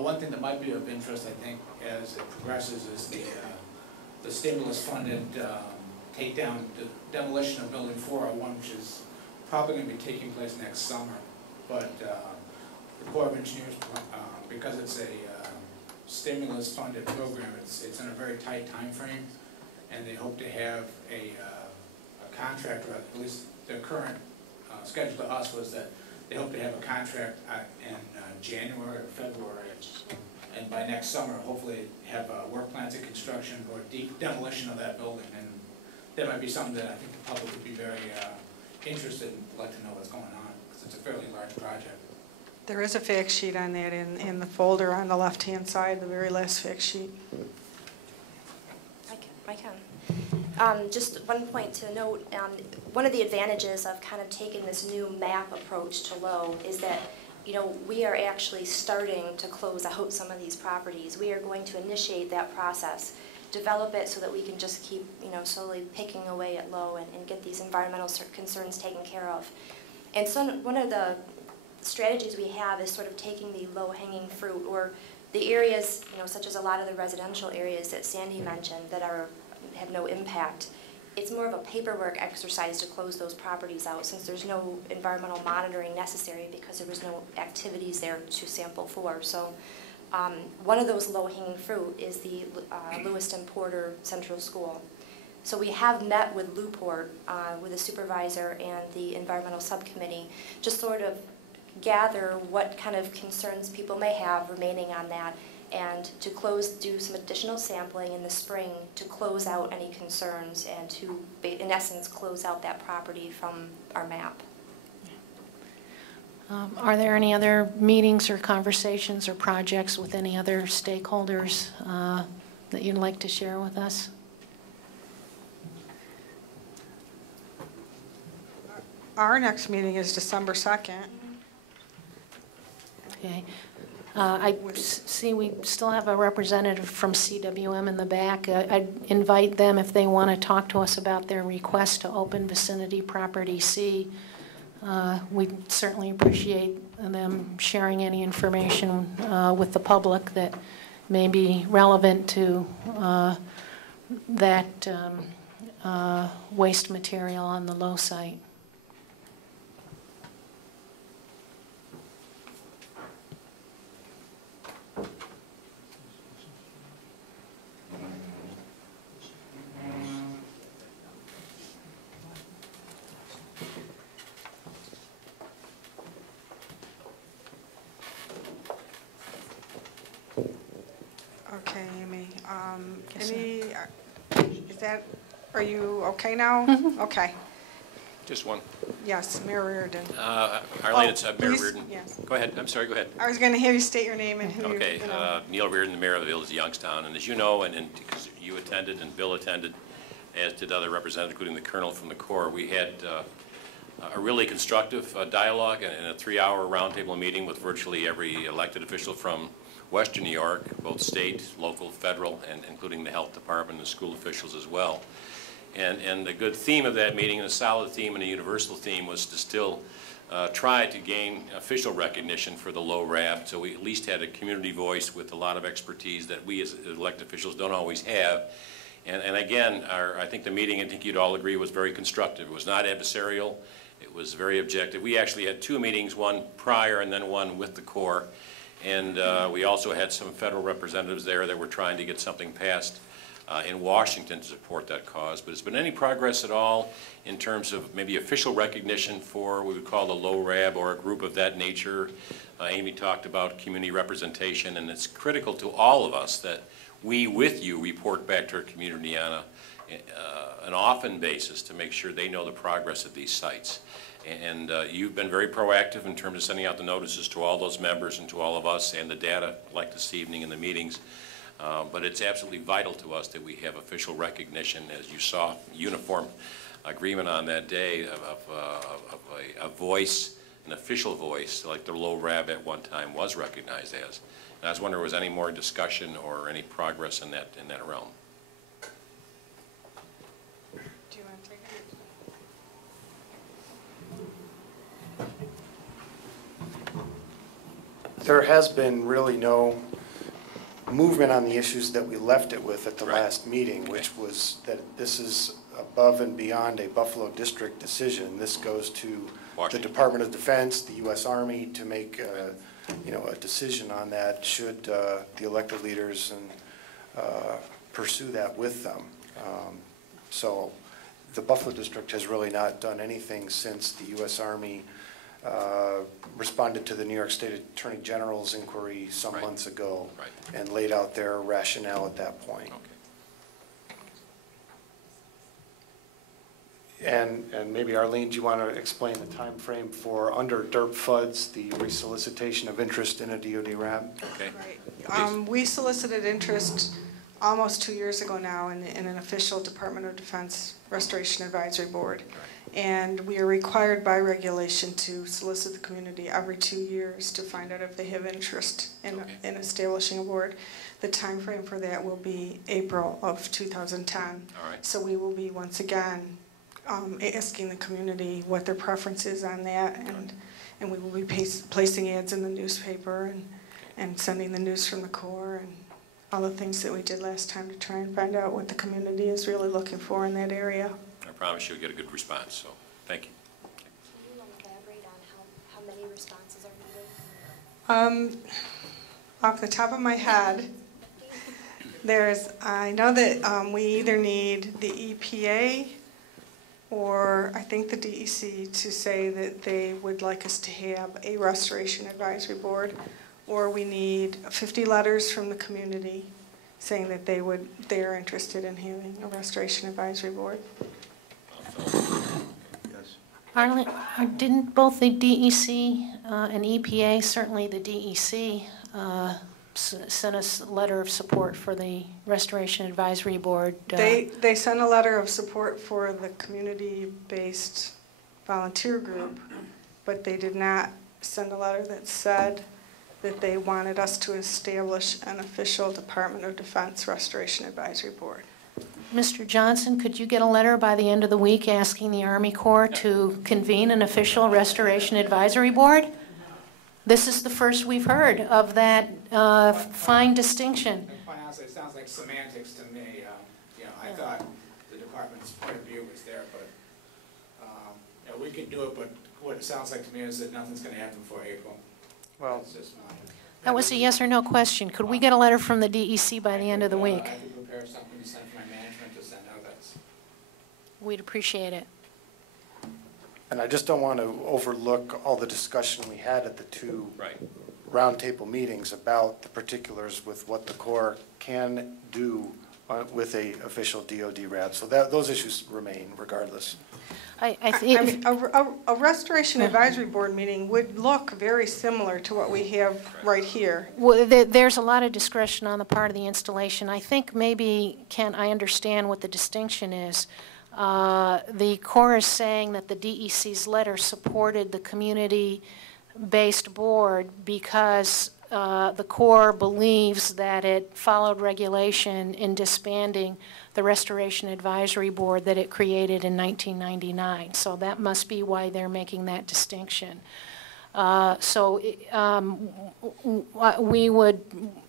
One thing that might be of interest, I think, as it progresses is the stimulus-funded takedown, the demolition of Building 401, which is probably going to be taking place next summer. But the Corps of Engineers, because it's a stimulus-funded program, it's in a very tight time frame, and they hope to have a contract, or at least their current schedule to us was that they hope to have a contract in January or February, and by next summer, hopefully have work plans of construction or deep demolition of that building. And that might be something that I think the public would be very interested in, like to know what's going on, because it's a fairly large project. There is a fact sheet on that in the folder on the left-hand side, the very last fact sheet. I can. Just one point to note, one of the advantages of kind of taking this new map approach to LOW is that, you know, we are actually starting to close out some of these properties. We are going to initiate that process, develop it so that we can just keep, you know, slowly picking away at LOW and get these environmental concerns taken care of. And so one of the strategies we have is sort of taking the low-hanging fruit, or the areas, you know, such as a lot of the residential areas that Sandy mentioned that have no impact. It's more of a paperwork exercise to close those properties out, since there's no environmental monitoring necessary because there was no activities there to sample for. So one of those low-hanging fruit is the Lewiston Porter Central School. So we have met with Lew-Port, with the supervisor and the environmental subcommittee, just sort of gather what kind of concerns people may have remaining on that, and to do some additional sampling in the spring to close out any concerns and to, in essence, close out that property from our map. Are there any other meetings or conversations or projects with any other stakeholders that you'd like to share with us? Our next meeting is December 2nd. Okay. I see we still have a representative from CWM in the back. I'd invite them, if they want to talk to us about their request to open Vicinity Property C. We'd certainly appreciate them sharing any information with the public that may be relevant to that waste material on the Low site. Okay, Amy. Yes, Are you okay now? Mhm. Okay. Just one. Yes, Mayor Reardon. Arlene, it's Mayor please, Reardon. yes. Go ahead, I'm sorry, go ahead. I was going to have you state your name and who Okay, you know. Neil Reardon, the mayor of the village of Youngstown, and as you know, and because you attended and Bill attended, as did other representatives, including the colonel from the Corps, we had a really constructive dialogue and a 3-hour roundtable meeting with virtually every elected official from Western New York, both state, local, federal, and including the health department and the school officials as well. And the good theme of that meeting, and a solid theme and a universal theme, was to still try to gain official recognition for the low RAB. So we at least had a community voice with a lot of expertise that we as elected officials don't always have. And again, I think the meeting, I think you'd all agree, was very constructive. It was not adversarial. It was very objective. We actually had 2 meetings, one prior and then one with the Corps. And we also had some federal representatives there that were trying to get something passed in Washington to support that cause. But has been any progress at all in terms of maybe official recognition for what we would call the low RAB or a group of that nature? Amy talked about community representation, and it's critical to all of us that we, with you, report back to our community on an often basis to make sure they know the progress of these sites. And you've been very proactive in terms of sending out the notices to all those members and to all of us and the data like this evening in the meetings. But it's absolutely vital to us that we have official recognition, as you saw, uniform agreement on that day of a voice, an official voice, like the low RAB at one time was recognized as. And I was wondering, was any more discussion or any progress in that realm? Do you want to take it? There has been really no movement on the issues that we left it with at the Right. last meeting, which was that this is above and beyond a Buffalo District decision. This goes to Washington. the Department of Defense, the U.S. Army, to make a decision on that should the elected leaders pursue that with them. So the Buffalo District has really not done anything since the U.S. Army responded to the New York State Attorney General's inquiry some Right. months ago Right. and laid out their rationale at that point. Okay. And maybe Arlene, do you want to explain the time frame for under DERP FUDs, the resolicitation of interest in a DoD RAB? Okay. Right. We solicited interest almost 2 years ago now in an official Department of Defense Restoration Advisory Board. And we are required by regulation to solicit the community every 2 years to find out if they have interest in establishing a board. The time frame for that will be April of 2010. All right. So we will be once again asking the community what their preference is on that, and we will be placing ads in the newspaper and sending the news from the Corps and all the things that we did last time to try and find out what the community is really looking for in that area. I promise you'll get a good response, so thank you. Can you elaborate on how many responses are needed? Off the top of my head, I know that we either need the EPA or I think the DEC to say that they would like us to have a restoration advisory board, or we need 50 letters from the community saying that they're interested in having a restoration advisory board. Arlene, didn't both the DEC and EPA, certainly the DEC, sent us a letter of support for the Restoration Advisory Board? They sent a letter of support for the community-based volunteer group, but they did not send a letter that said that they wanted us to establish an official Department of Defense Restoration Advisory Board. Mr. Johnson, could you get a letter by the end of the week asking the Army Corps to convene an official Restoration Advisory Board? this is the first we've heard of that fine distinction. And quite honestly, it sounds like semantics to me. You know, I thought the department's point of view was there, but you know, we could do it. But what it sounds like to me is that nothing's going to happen before April. Well, it's just not. That was a yes or no question. Could we get a letter from the DEC by the end of the week? I could prepare something to send to my management to send out. We'd appreciate it. and I just don't want to overlook all the discussion we had at the two roundtable meetings about the particulars with what the Corps can do with a official DoD RAD. So those issues remain regardless. I mean, a restoration advisory board meeting would look very similar to what we have right here. Well, there's a lot of discretion on the part of the installation. I think maybe, Ken, I understand what the distinction is. The Corps is saying that the DEC's letter supported the community-based board because the Corps believes that it followed regulation in disbanding the Restoration Advisory Board that it created in 1999. So that must be why they're making that distinction. We would,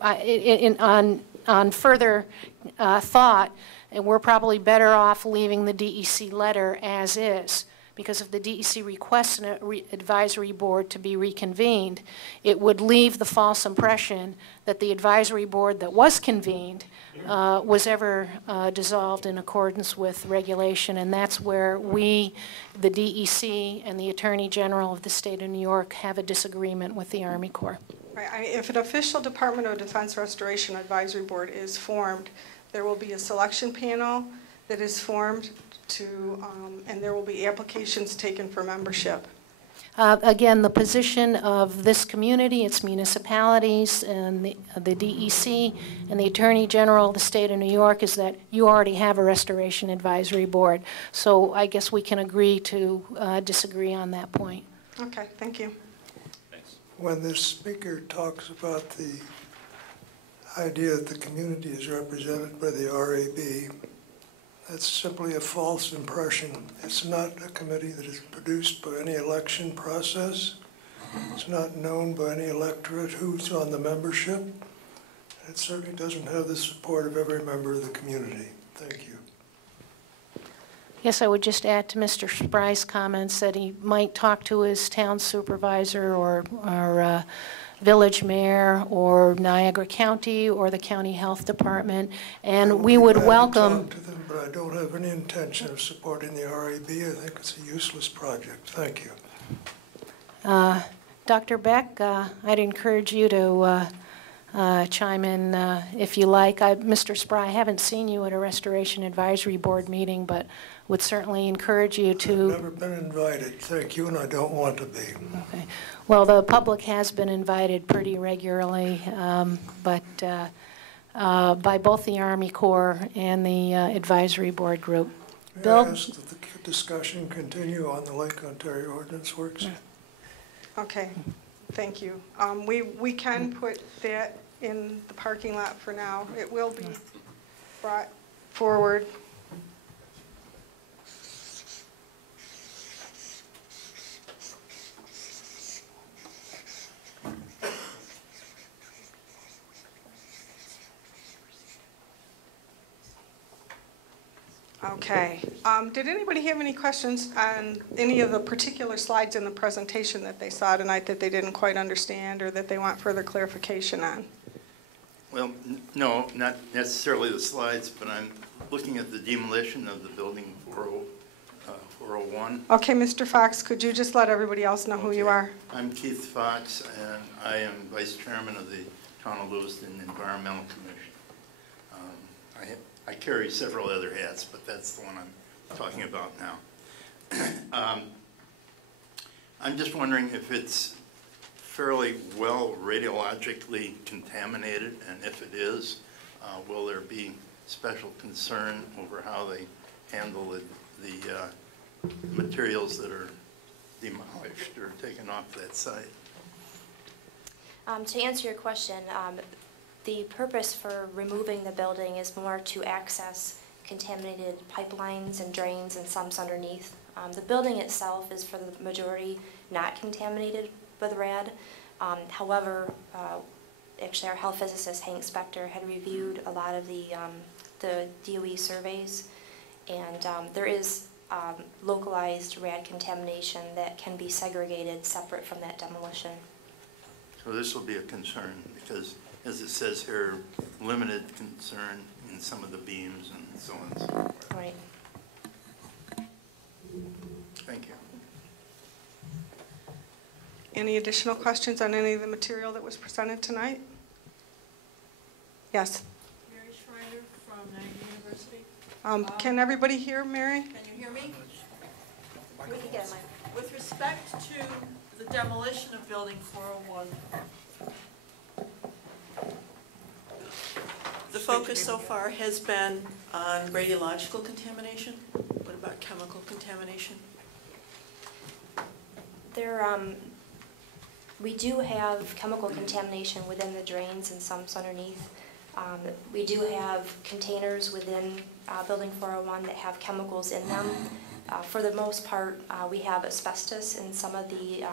on further thought, we're probably better off leaving the DEC letter as is. Because if the DEC requests an advisory board to be reconvened, it would leave the false impression that the advisory board that was convened was ever dissolved in accordance with regulation, and that's where we, the DEC, and the Attorney General of the State of New York have a disagreement with the Army Corps. Right. If an official Department of Defense Restoration Advisory Board is formed, there will be a selection panel that is formed and there will be applications taken for membership. Again, the position of this community, its municipalities, and the DEC, and the Attorney General of the State of New York is that you already have a Restoration Advisory Board. So I guess we can agree to disagree on that point. Okay, thank you. Thanks. When this speaker talks about the idea that the community is represented by the RAB, that's simply a false impression. It's not a committee that is produced by any election process. It's not known by any electorate who's on the membership. It certainly doesn't have the support of every member of the community. Thank you. Yes, I would just add to Mr. Spry's comments that he might talk to his town supervisor or village mayor or Niagara County or the county health department, and we would welcome. Talk to them, but I don't have any intention of supporting the RAB. I think it's a useless project. Thank you. Dr. Beck, I'd encourage you to chime in if you like. Mr. Spry, I haven't seen you at a Restoration Advisory Board meeting, but would certainly encourage you to. I've never been invited, thank you, and I don't want to be. Okay. Well, the public has been invited pretty regularly, but by both the Army Corps and the Advisory Board group. Bill? May I ask that the discussion continue on the Lake Ontario Ordinance Works? Okay, thank you. We can put that in the parking lot for now. It will be brought forward. Okay. Did anybody have any questions on any of the particular slides in the presentation that they saw tonight that they didn't quite understand or that they want further clarification on? Well, no, not necessarily the slides, but I'm looking at the demolition of the building 401. Okay, Mr. Fox, could you just let everybody else know who you are? I'm Keith Fox, and I am Vice Chairman of the Town of Lewiston Environmental Commission. I carry several other hats, but that's the one I'm talking about now. I'm just wondering if it's fairly well radiologically contaminated, and if it is, will there be special concern over how they handle the materials that are demolished or taken off that site? To answer your question, the purpose for removing the building is more to access contaminated pipelines and drains and sumps underneath. The building itself is for the majority not contaminated with RAD, However, actually our health physicist, Hank Spector, had reviewed a lot of the DOE surveys, and there is localized rad contamination that can be segregated separate from that demolition. So this will be a concern because, as it says here, limited concern in some of the beams and so on and so forth. Right. Thank you. Any additional questions on any of the material that was presented tonight? Yes. Mary Schreiner from Niagara University. Can everybody hear Mary? Can you hear me? We can get a mic. With respect to the demolition of Building 401, the focus so far has been on radiological contamination. What about chemical contamination? We do have chemical contamination within the drains and sumps underneath. We do have containers within Building 401 that have chemicals in them. For the most part, we have asbestos in some of the,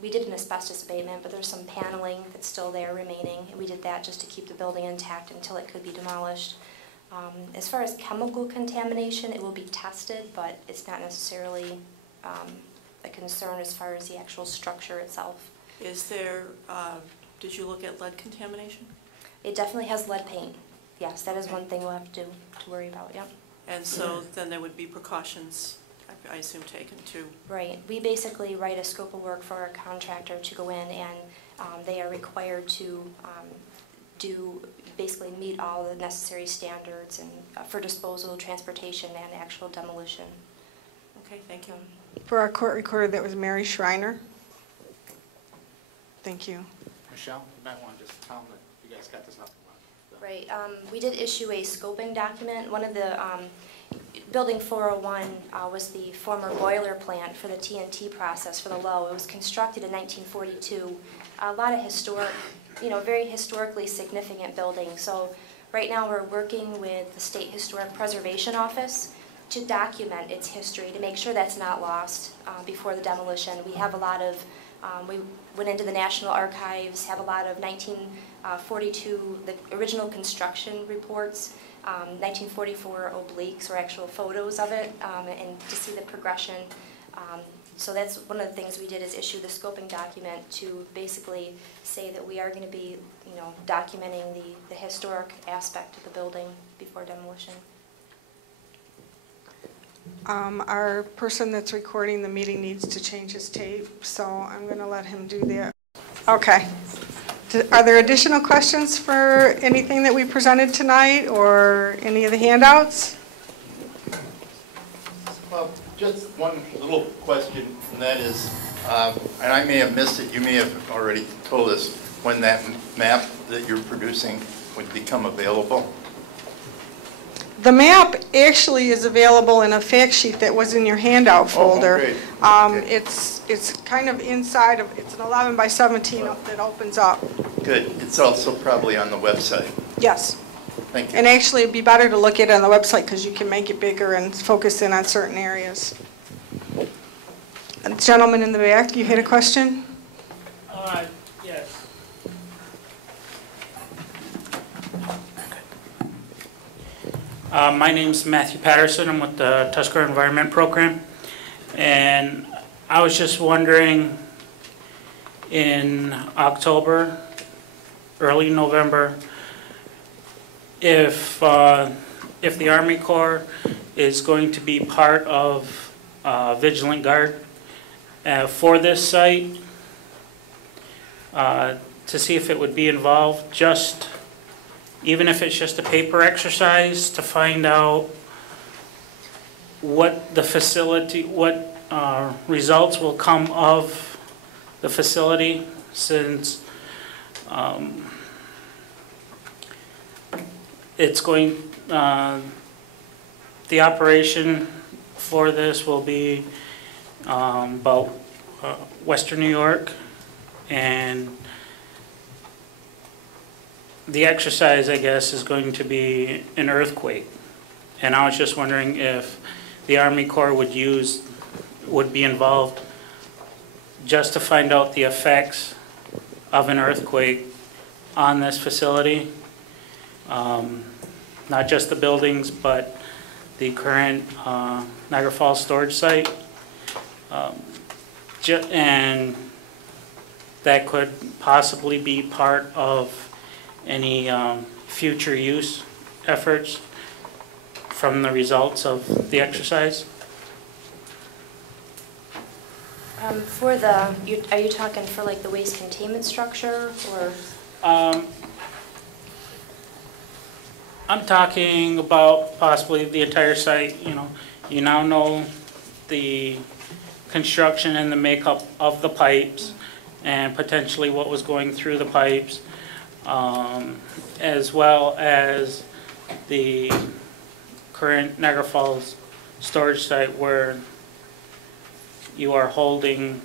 we did an asbestos abatement, but there's some paneling that's still there remaining. And we did that just to keep the building intact until it could be demolished. As far as chemical contamination, it will be tested, but it's not necessarily a concern as far as the actual structure itself. Is there, did you look at lead contamination? It definitely has lead paint. Yes, that is one thing we'll have to worry about, yeah. And so then there would be precautions, I assume, taken too. Right. We basically write a scope of work for our contractor to go in, and they are required to basically meet all the necessary standards and for disposal, transportation, and actual demolition. Okay, thank you. For our court recorder, that was Mary Schreiner. Thank you. Michelle, you might want to just tell them that you guys got this up. Right. We did issue a scoping document. One of the Building 401 was the former boiler plant for the TNT process for the LOWW. It was constructed in 1942. A lot of historic, very historically significant building. So right now we're working with the State Historic Preservation Office to document its history, to make sure that's not lost before the demolition. We have a lot of, we went into the National Archives, have a lot of 1942, the original construction reports, 1944 obliques or actual photos of it, and to see the progression. So that's one of the things we did, is issue the scoping document to basically say that we are going to be, documenting the historic aspect of the building before demolition. Our person that's recording the meeting needs to change his tape, so I'm going to let him do that. Okay. Are there additional questions for anything that we presented tonight or any of the handouts? Well, just one little question, and that is, and I may have missed it, you may have already told us when that map that you're producing would become available. The map actually is available in a fact sheet that was in your handout folder. Great. It's kind of inside of, it's an 11 by 17 that opens up. Good. It's also probably on the website. Yes. Thank you. And actually it'd be better to look at it on the website because you can make it bigger and focus in on certain areas. And gentleman in the back, you had a question? Yes. My name's Matthew Patterson. I'm with the Tusker Environment Program. And I was just wondering, in October, early November, if the Army Corps is going to be part of Vigilant Guard for this site, to see if it would be involved, just even if it's just a paper exercise to find out what the facility, what results will come of the facility, since it's going, the operation for this will be about Western New York, and the exercise, I guess, is going to be an earthquake. And I was just wondering if the Army Corps would be involved just to find out the effects of an earthquake on this facility. Not just the buildings, but the current Niagara Falls storage site. And that could possibly be part of any future use efforts from the results of the exercise. For are you talking for like the waste containment structure or? I'm talking about possibly the entire site. You now know the construction and the makeup of the pipes and potentially what was going through the pipes, as well as the current Niagara Falls storage site where you are holding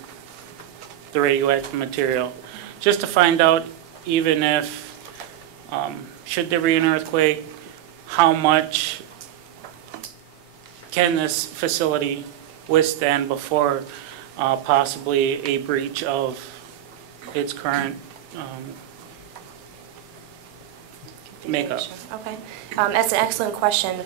the radioactive material. Just to find out, even if, should there be an earthquake, how much can this facility withstand before possibly a breach of its current makeup? Okay, that's an excellent question.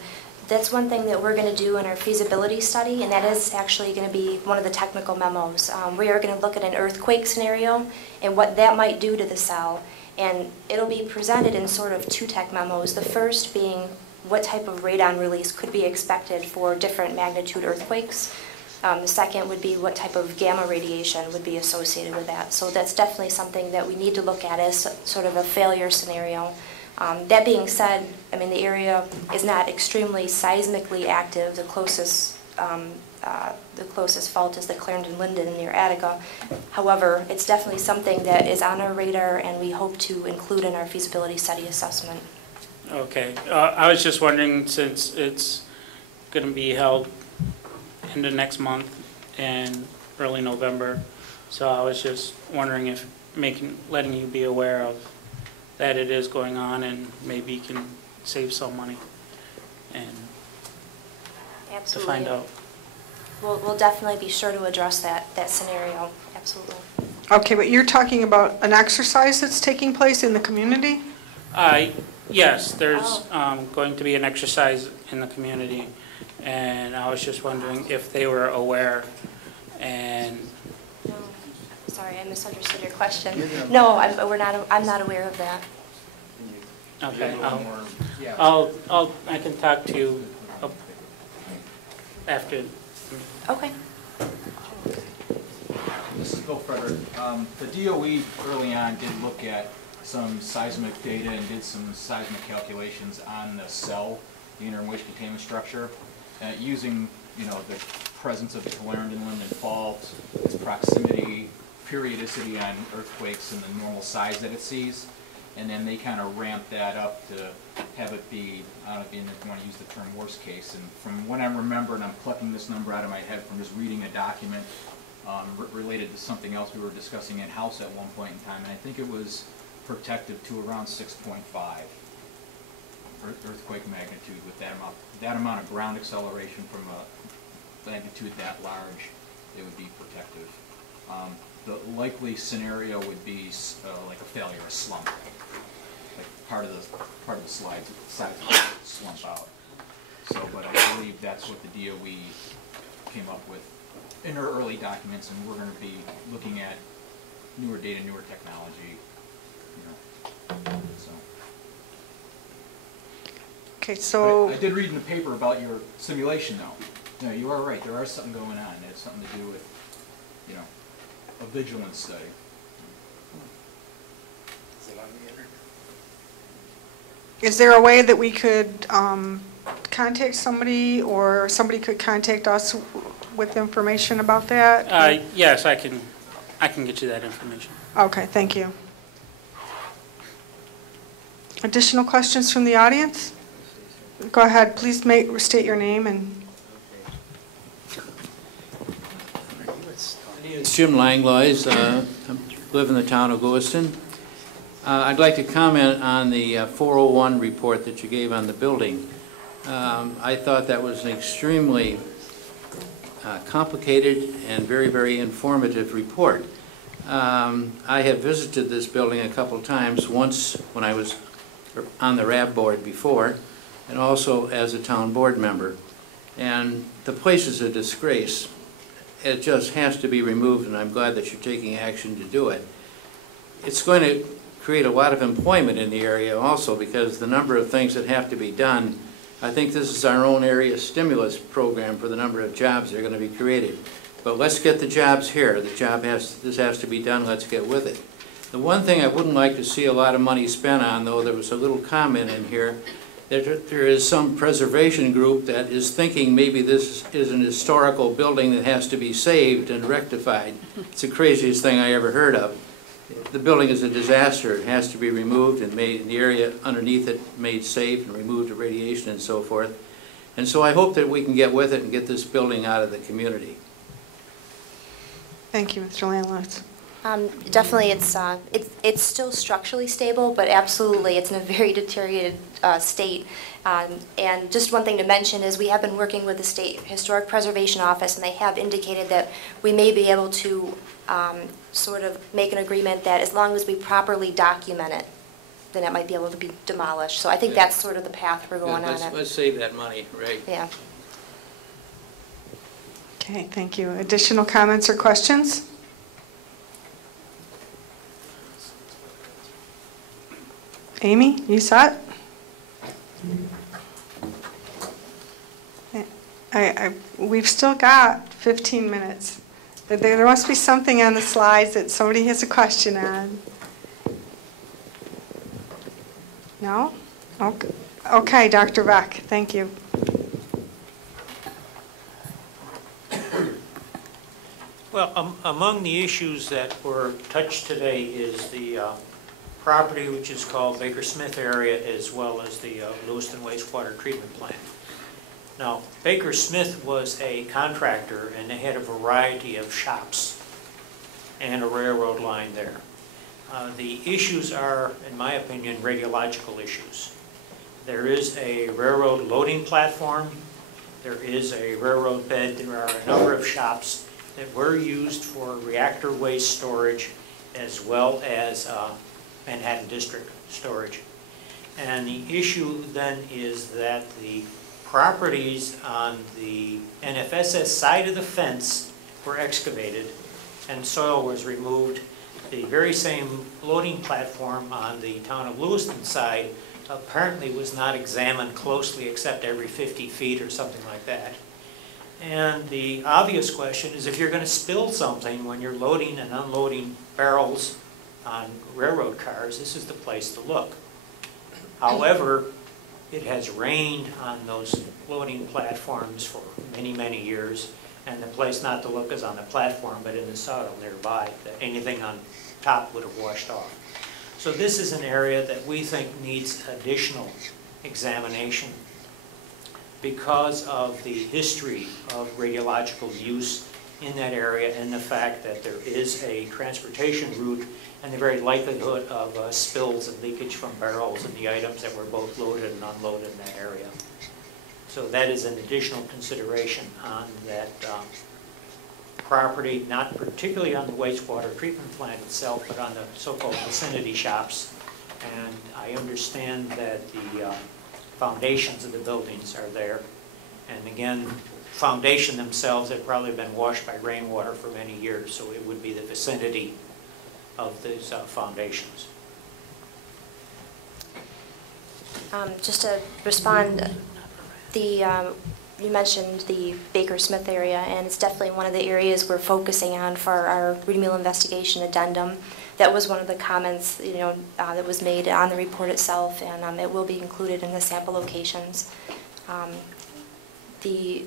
That's one thing that we're going to do in our feasibility study, and that is actually going to be one of the technical memos. We are going to look at an earthquake scenario and what that might do to the cell, and it'll be presented in sort of two tech memos. The first being what type of radon release could be expected for different magnitude earthquakes. The second would be what type of gamma radiation would be associated with that. So that's definitely something that we need to look at as sort of a failure scenario. That being said, I mean, the area is not extremely seismically active. The closest fault is the Clarendon-Linden near Attica. However, it's definitely something that is on our radar, and we hope to include in our feasibility study assessment. Okay. I was just wondering, since it's going to be held into next month and early November, so I was just wondering if letting you be aware of that it is going on, and maybe you can save some money and Absolutely. to find out. We'll definitely be sure to address that scenario. Absolutely. Okay, but you're talking about an exercise that's taking place in the community? Yes, there's going to be an exercise in the community, and I was just wondering if they were aware. And sorry, I misunderstood your question. No, I'm not aware of that. Okay, I can talk to you after. Okay. This is Bill Frederick. The DOE early on did look at some seismic data and did some seismic calculations on the cell, the interim waste containment structure, using the presence of the Clarendon-Linden fault, its proximity, periodicity on earthquakes, and the normal size that it sees. And then they kind of ramped that up to have it be, I don't know if you want to use the term worst case. And from what I remember, and I'm plucking this number out of my head from just reading a document related to something else we were discussing in-house at one point in time, and I think it was protective to around 6.5 earthquake magnitude. With that amount of ground acceleration from a magnitude that large, it would be protective. The likely scenario would be like a failure, a slump, like part of the sides slump out. So, but I believe that's what the DOE came up with in our early documents, and we're going to be looking at newer data, newer technology. So. Okay, so I did read in the paper about your simulation, though. No, you are right. There is something going on. It has something to do with, a vigilance study. is there a way that we could contact somebody, or somebody could contact us with information about that? Yes, I can get you that information. Okay, thank you. Additional questions from the audience? Go ahead, please state your name and. It's Jim Langlois. I live in the town of Lewiston. I'd like to comment on the 401 report that you gave on the building. I thought that was an extremely complicated and very, very informative report. I have visited this building a couple times, once when I was on the RAB board before, and also as a town board member. And the place is a disgrace. It just has to be removed, and I'm glad that you're taking action to do it. It's going to create a lot of employment in the area also, because the number of things that have to be done, I think this is our own area stimulus program for the number of jobs that are going to be created. But let's get the jobs here. This has to be done, let's get with it. The one thing I wouldn't like to see a lot of money spent on, though, there was a little comment in here, that there is some preservation group that is thinking maybe this is an historical building that has to be saved and rectified. It's the craziest thing I ever heard of. The building is a disaster. It has to be removed and made, in the area underneath it, made safe and removed the radiation and so forth. And so I hope that we can get with it and get this building out of the community. Thank you, Mr. Landless. Definitely, it's still structurally stable, but absolutely, it's in a very deteriorated state. And just one thing to mention is we have been working with the State Historic Preservation Office, and they have indicated that we may be able to sort of make an agreement that as long as we properly document it, then it might be able to be demolished. So I think that's sort of the path we're going on. Let's save that money, right? Yeah. Okay, thank you. Additional comments or questions? Amy, you saw it? We've still got 15 minutes. There must be something on the slides that somebody has a question on. No? Okay, Dr. Beck, thank you. Well, among the issues that were touched today is the property which is called Baker Smith area, as well as the Lewiston wastewater treatment plant. Now, Baker Smith was a contractor, and they had a variety of shops and a railroad line there. The issues are, in my opinion, radiological issues. There is a railroad loading platform, there is a railroad bed, there are a number of shops that were used for reactor waste storage, as well as Manhattan District storage. And the issue then is that the properties on the NFSS side of the fence were excavated and soil was removed. The very same loading platform on the town of Lewiston side apparently was not examined closely except every 50 feet or something like that. And the obvious question is, if you're going to spill something when you're loading and unloading barrels on railroad cars, this is the place to look. However, it has rained on those loading platforms for many, many years, and the place not to look is on the platform, but in the soil nearby, that anything on top would have washed off. So this is an area that we think needs additional examination because of the history of radiological use in that area and the fact that there is a transportation route and the very likelihood of spills and leakage from barrels and the items that were both loaded and unloaded in that area. So that is an additional consideration on that property, not particularly on the wastewater treatment plant itself, but on the so-called vicinity shops. And I understand that the foundations of the buildings are there. And again, foundation themselves have probably been washed by rainwater for many years, so it would be the vicinity of these foundations. Just to respond, you mentioned the Baker Smith area, and it's definitely one of the areas we're focusing on for our remedial investigation addendum. That was one of the comments, that was made on the report itself, and it will be included in the sample locations. The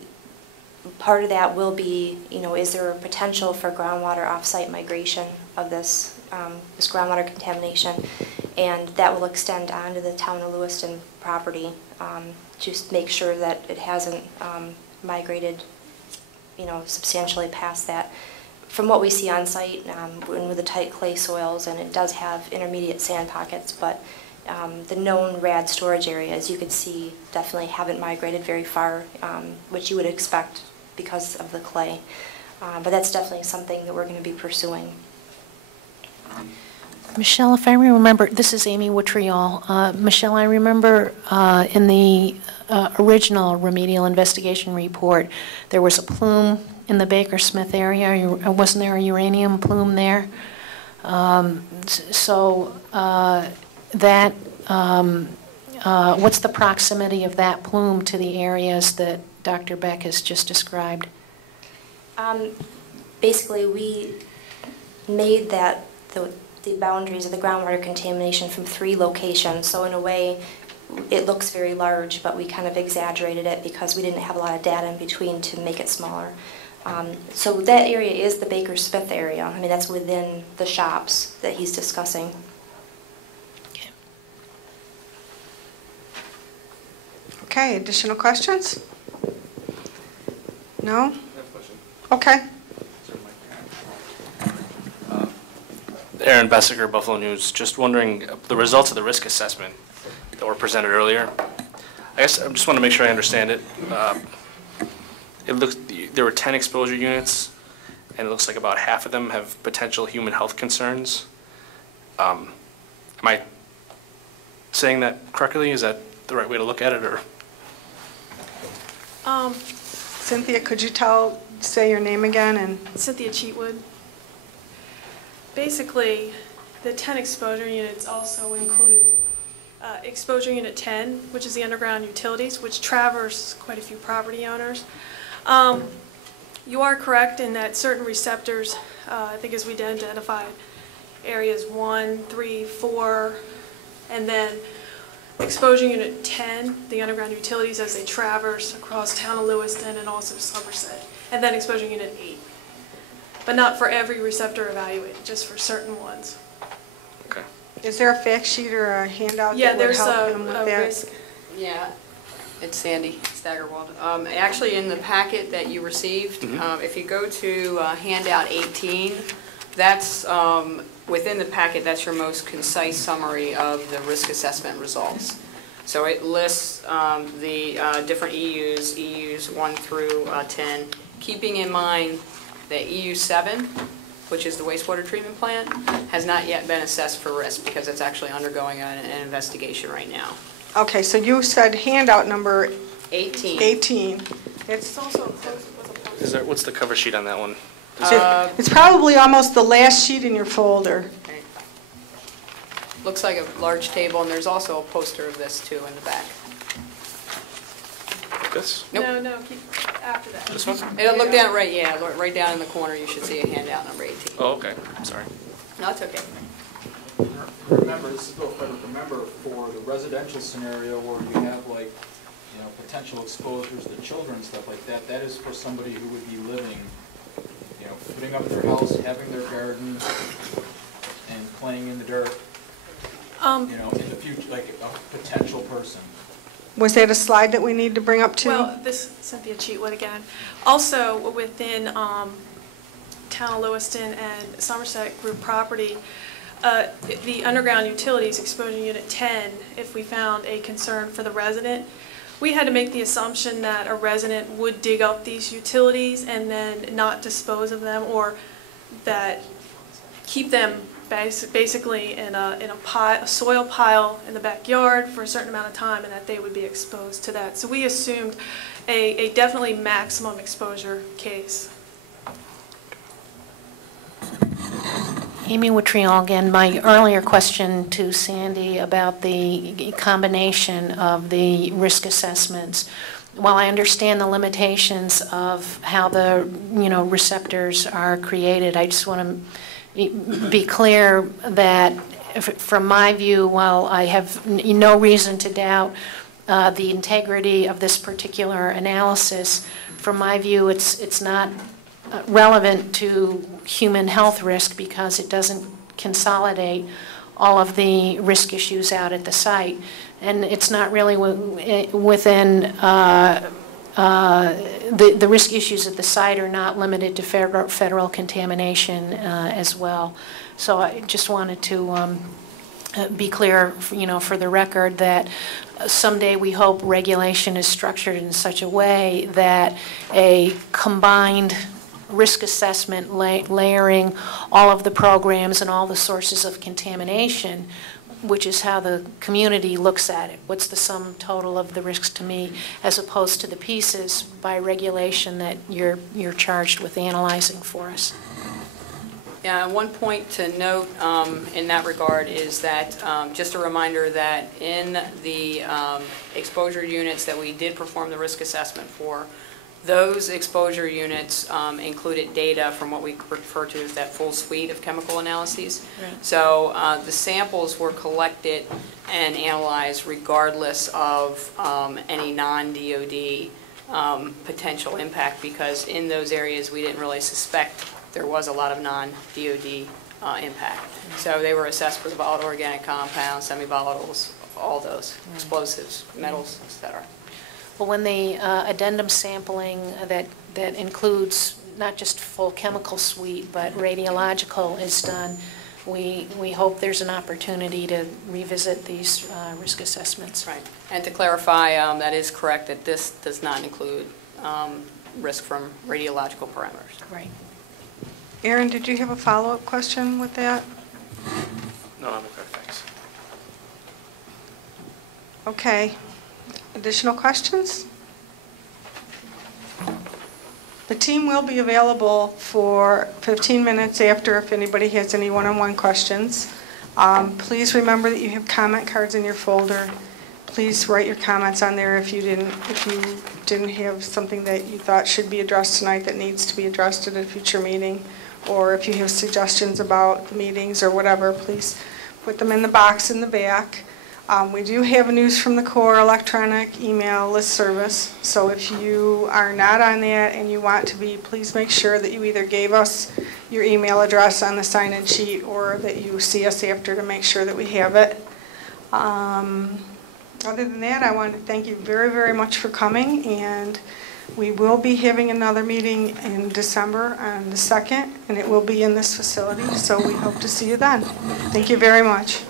part of that will be, is there a potential for groundwater off-site migration of this groundwater contamination, and that will extend onto the town of Lewiston property. Just make sure that it hasn't migrated, substantially past that. From what we see on site, and with the tight clay soils, and it does have intermediate sand pockets, but the known rad storage areas, you can see, definitely haven't migrated very far, which you would expect because of the clay. But that's definitely something that we're going to be pursuing. Michelle, if I remember, this is Amy Wittriall. Michelle, I remember in the original remedial investigation report, there was a plume in the Baker Smith area. Wasn't there a uranium plume there? What's the proximity of that plume to the areas that Dr. Beck has just described? Basically, we made that the boundaries of the groundwater contamination from 3 locations. So in a way, it looks very large, but we kind of exaggerated it because we didn't have a lot of data in between to make it smaller. So that area is the Baker Smith area. I mean, that's within the shops that he's discussing. Okay, additional questions? No? Okay. Aaron Bessiger, Buffalo News. Just wondering, the results of the risk assessment that were presented earlier, I guess I just want to make sure I understand it. It looks, there were 10 exposure units, and it looks like about half of them have potential human health concerns. Am I saying that correctly? Is that the right way to look at it, or? Cynthia, could you say your name again? And Cynthia Cheatwood. Basically, the 10 exposure units also include exposure unit 10, which is the underground utilities, which traverse quite a few property owners. You are correct in that certain receptors, I think as we identified, areas 1, 3, 4, and then exposure unit 10, the underground utilities as they traverse across town of Lewiston and also Somerset, and then exposure unit 8. But not for every receptor evaluated, just for certain ones. Okay. Is there a fact sheet or a handout Yeah, that would there's help them with a that? risk. Yeah, it's Sandy Staggerwald. Actually, in the packet that you received, if you go to handout 18, that's within the packet. That's your most concise summary of the risk assessment results. So it lists the different EUs 1 through 10, keeping in mind that EU 7, which is the wastewater treatment plant, has not yet been assessed for risk because it's actually undergoing an investigation right now. Okay, so you said handout number 18. 18. It's also Is there, what's the cover sheet on that one? It's probably almost the last sheet in your folder. Okay. Looks like a large table, and there's also a poster of this too in the back. This? Nope. No, keep after that. This one? It'll look down right, yeah, right down in the corner. You should see a handout number 18. Oh, okay. Sorry. No, it's okay. Remember, this is Bill Frederick. Remember, for the residential scenario where you have like, potential exposures to children and stuff like that, that is for somebody who would be living, putting up their house, having their garden, and playing in the dirt. In the future, like a potential person. Was that a slide that we need to bring up too? Well, this Cynthia Cheatwood again. Also within town of Lewiston and Somerset group property, the underground utilities exposure unit 10, if we found a concern for the resident, we had to make the assumption that a resident would dig up these utilities and then not dispose of them, or that keep them basically in a soil pile in the backyard for a certain amount of time, and that they would be exposed to that. So we assumed a definitely maximum exposure case. Amy Wittriall again. My earlier question to Sandy about the combination of the risk assessments. While I understand the limitations of how the receptors are created, I just want to be clear that from my view, while I have no reason to doubt the integrity of this particular analysis, from my view it's not relevant to human health risk because it doesn't consolidate all of the risk issues out at the site, and it's not really within the risk issues at the site are not limited to federal contamination as well. So I just wanted to be clear, for the record, that someday we hope regulation is structured in such a way that a combined risk assessment, layering all of the programs and all the sources of contamination, which is how the community looks at it. What's the sum total of the risks to me, as opposed to the pieces by regulation that you're charged with analyzing for us. Yeah, one point to note in that regard is that just a reminder that in the exposure units that we did perform the risk assessment for, those exposure units included data from what we refer to as that full suite of chemical analyses. Right. So the samples were collected and analyzed regardless of any non-DOD potential impact, because in those areas we didn't really suspect there was a lot of non-DOD impact. So they were assessed for the volatile organic compounds, semi-volatiles, all those, explosives, metals, et cetera. Well, when the addendum sampling that includes not just full chemical suite, but radiological is done, we hope there's an opportunity to revisit these risk assessments. Right. And to clarify, that is correct that this does not include risk from radiological parameters. Right. Aaron, did you have a follow-up question with that? No, I'm okay, thanks. Okay. Additional questions? The team will be available for 15 minutes after if anybody has any one-on-one questions. Please remember that you have comment cards in your folder. Please write your comments on there if you didn't have something that you thought should be addressed tonight that needs to be addressed at a future meeting, or if you have suggestions about the meetings or whatever, please put them in the box in the back. We do have a News from the Corps electronic email list service, so if you are not on that and you want to be, please make sure that you either gave us your email address on the sign-in sheet or that you see us after to make sure that we have it. Other than that, I want to thank you very, very much for coming, and we will be having another meeting in December on the 2nd, and it will be in this facility, so we hope to see you then. Thank you very much.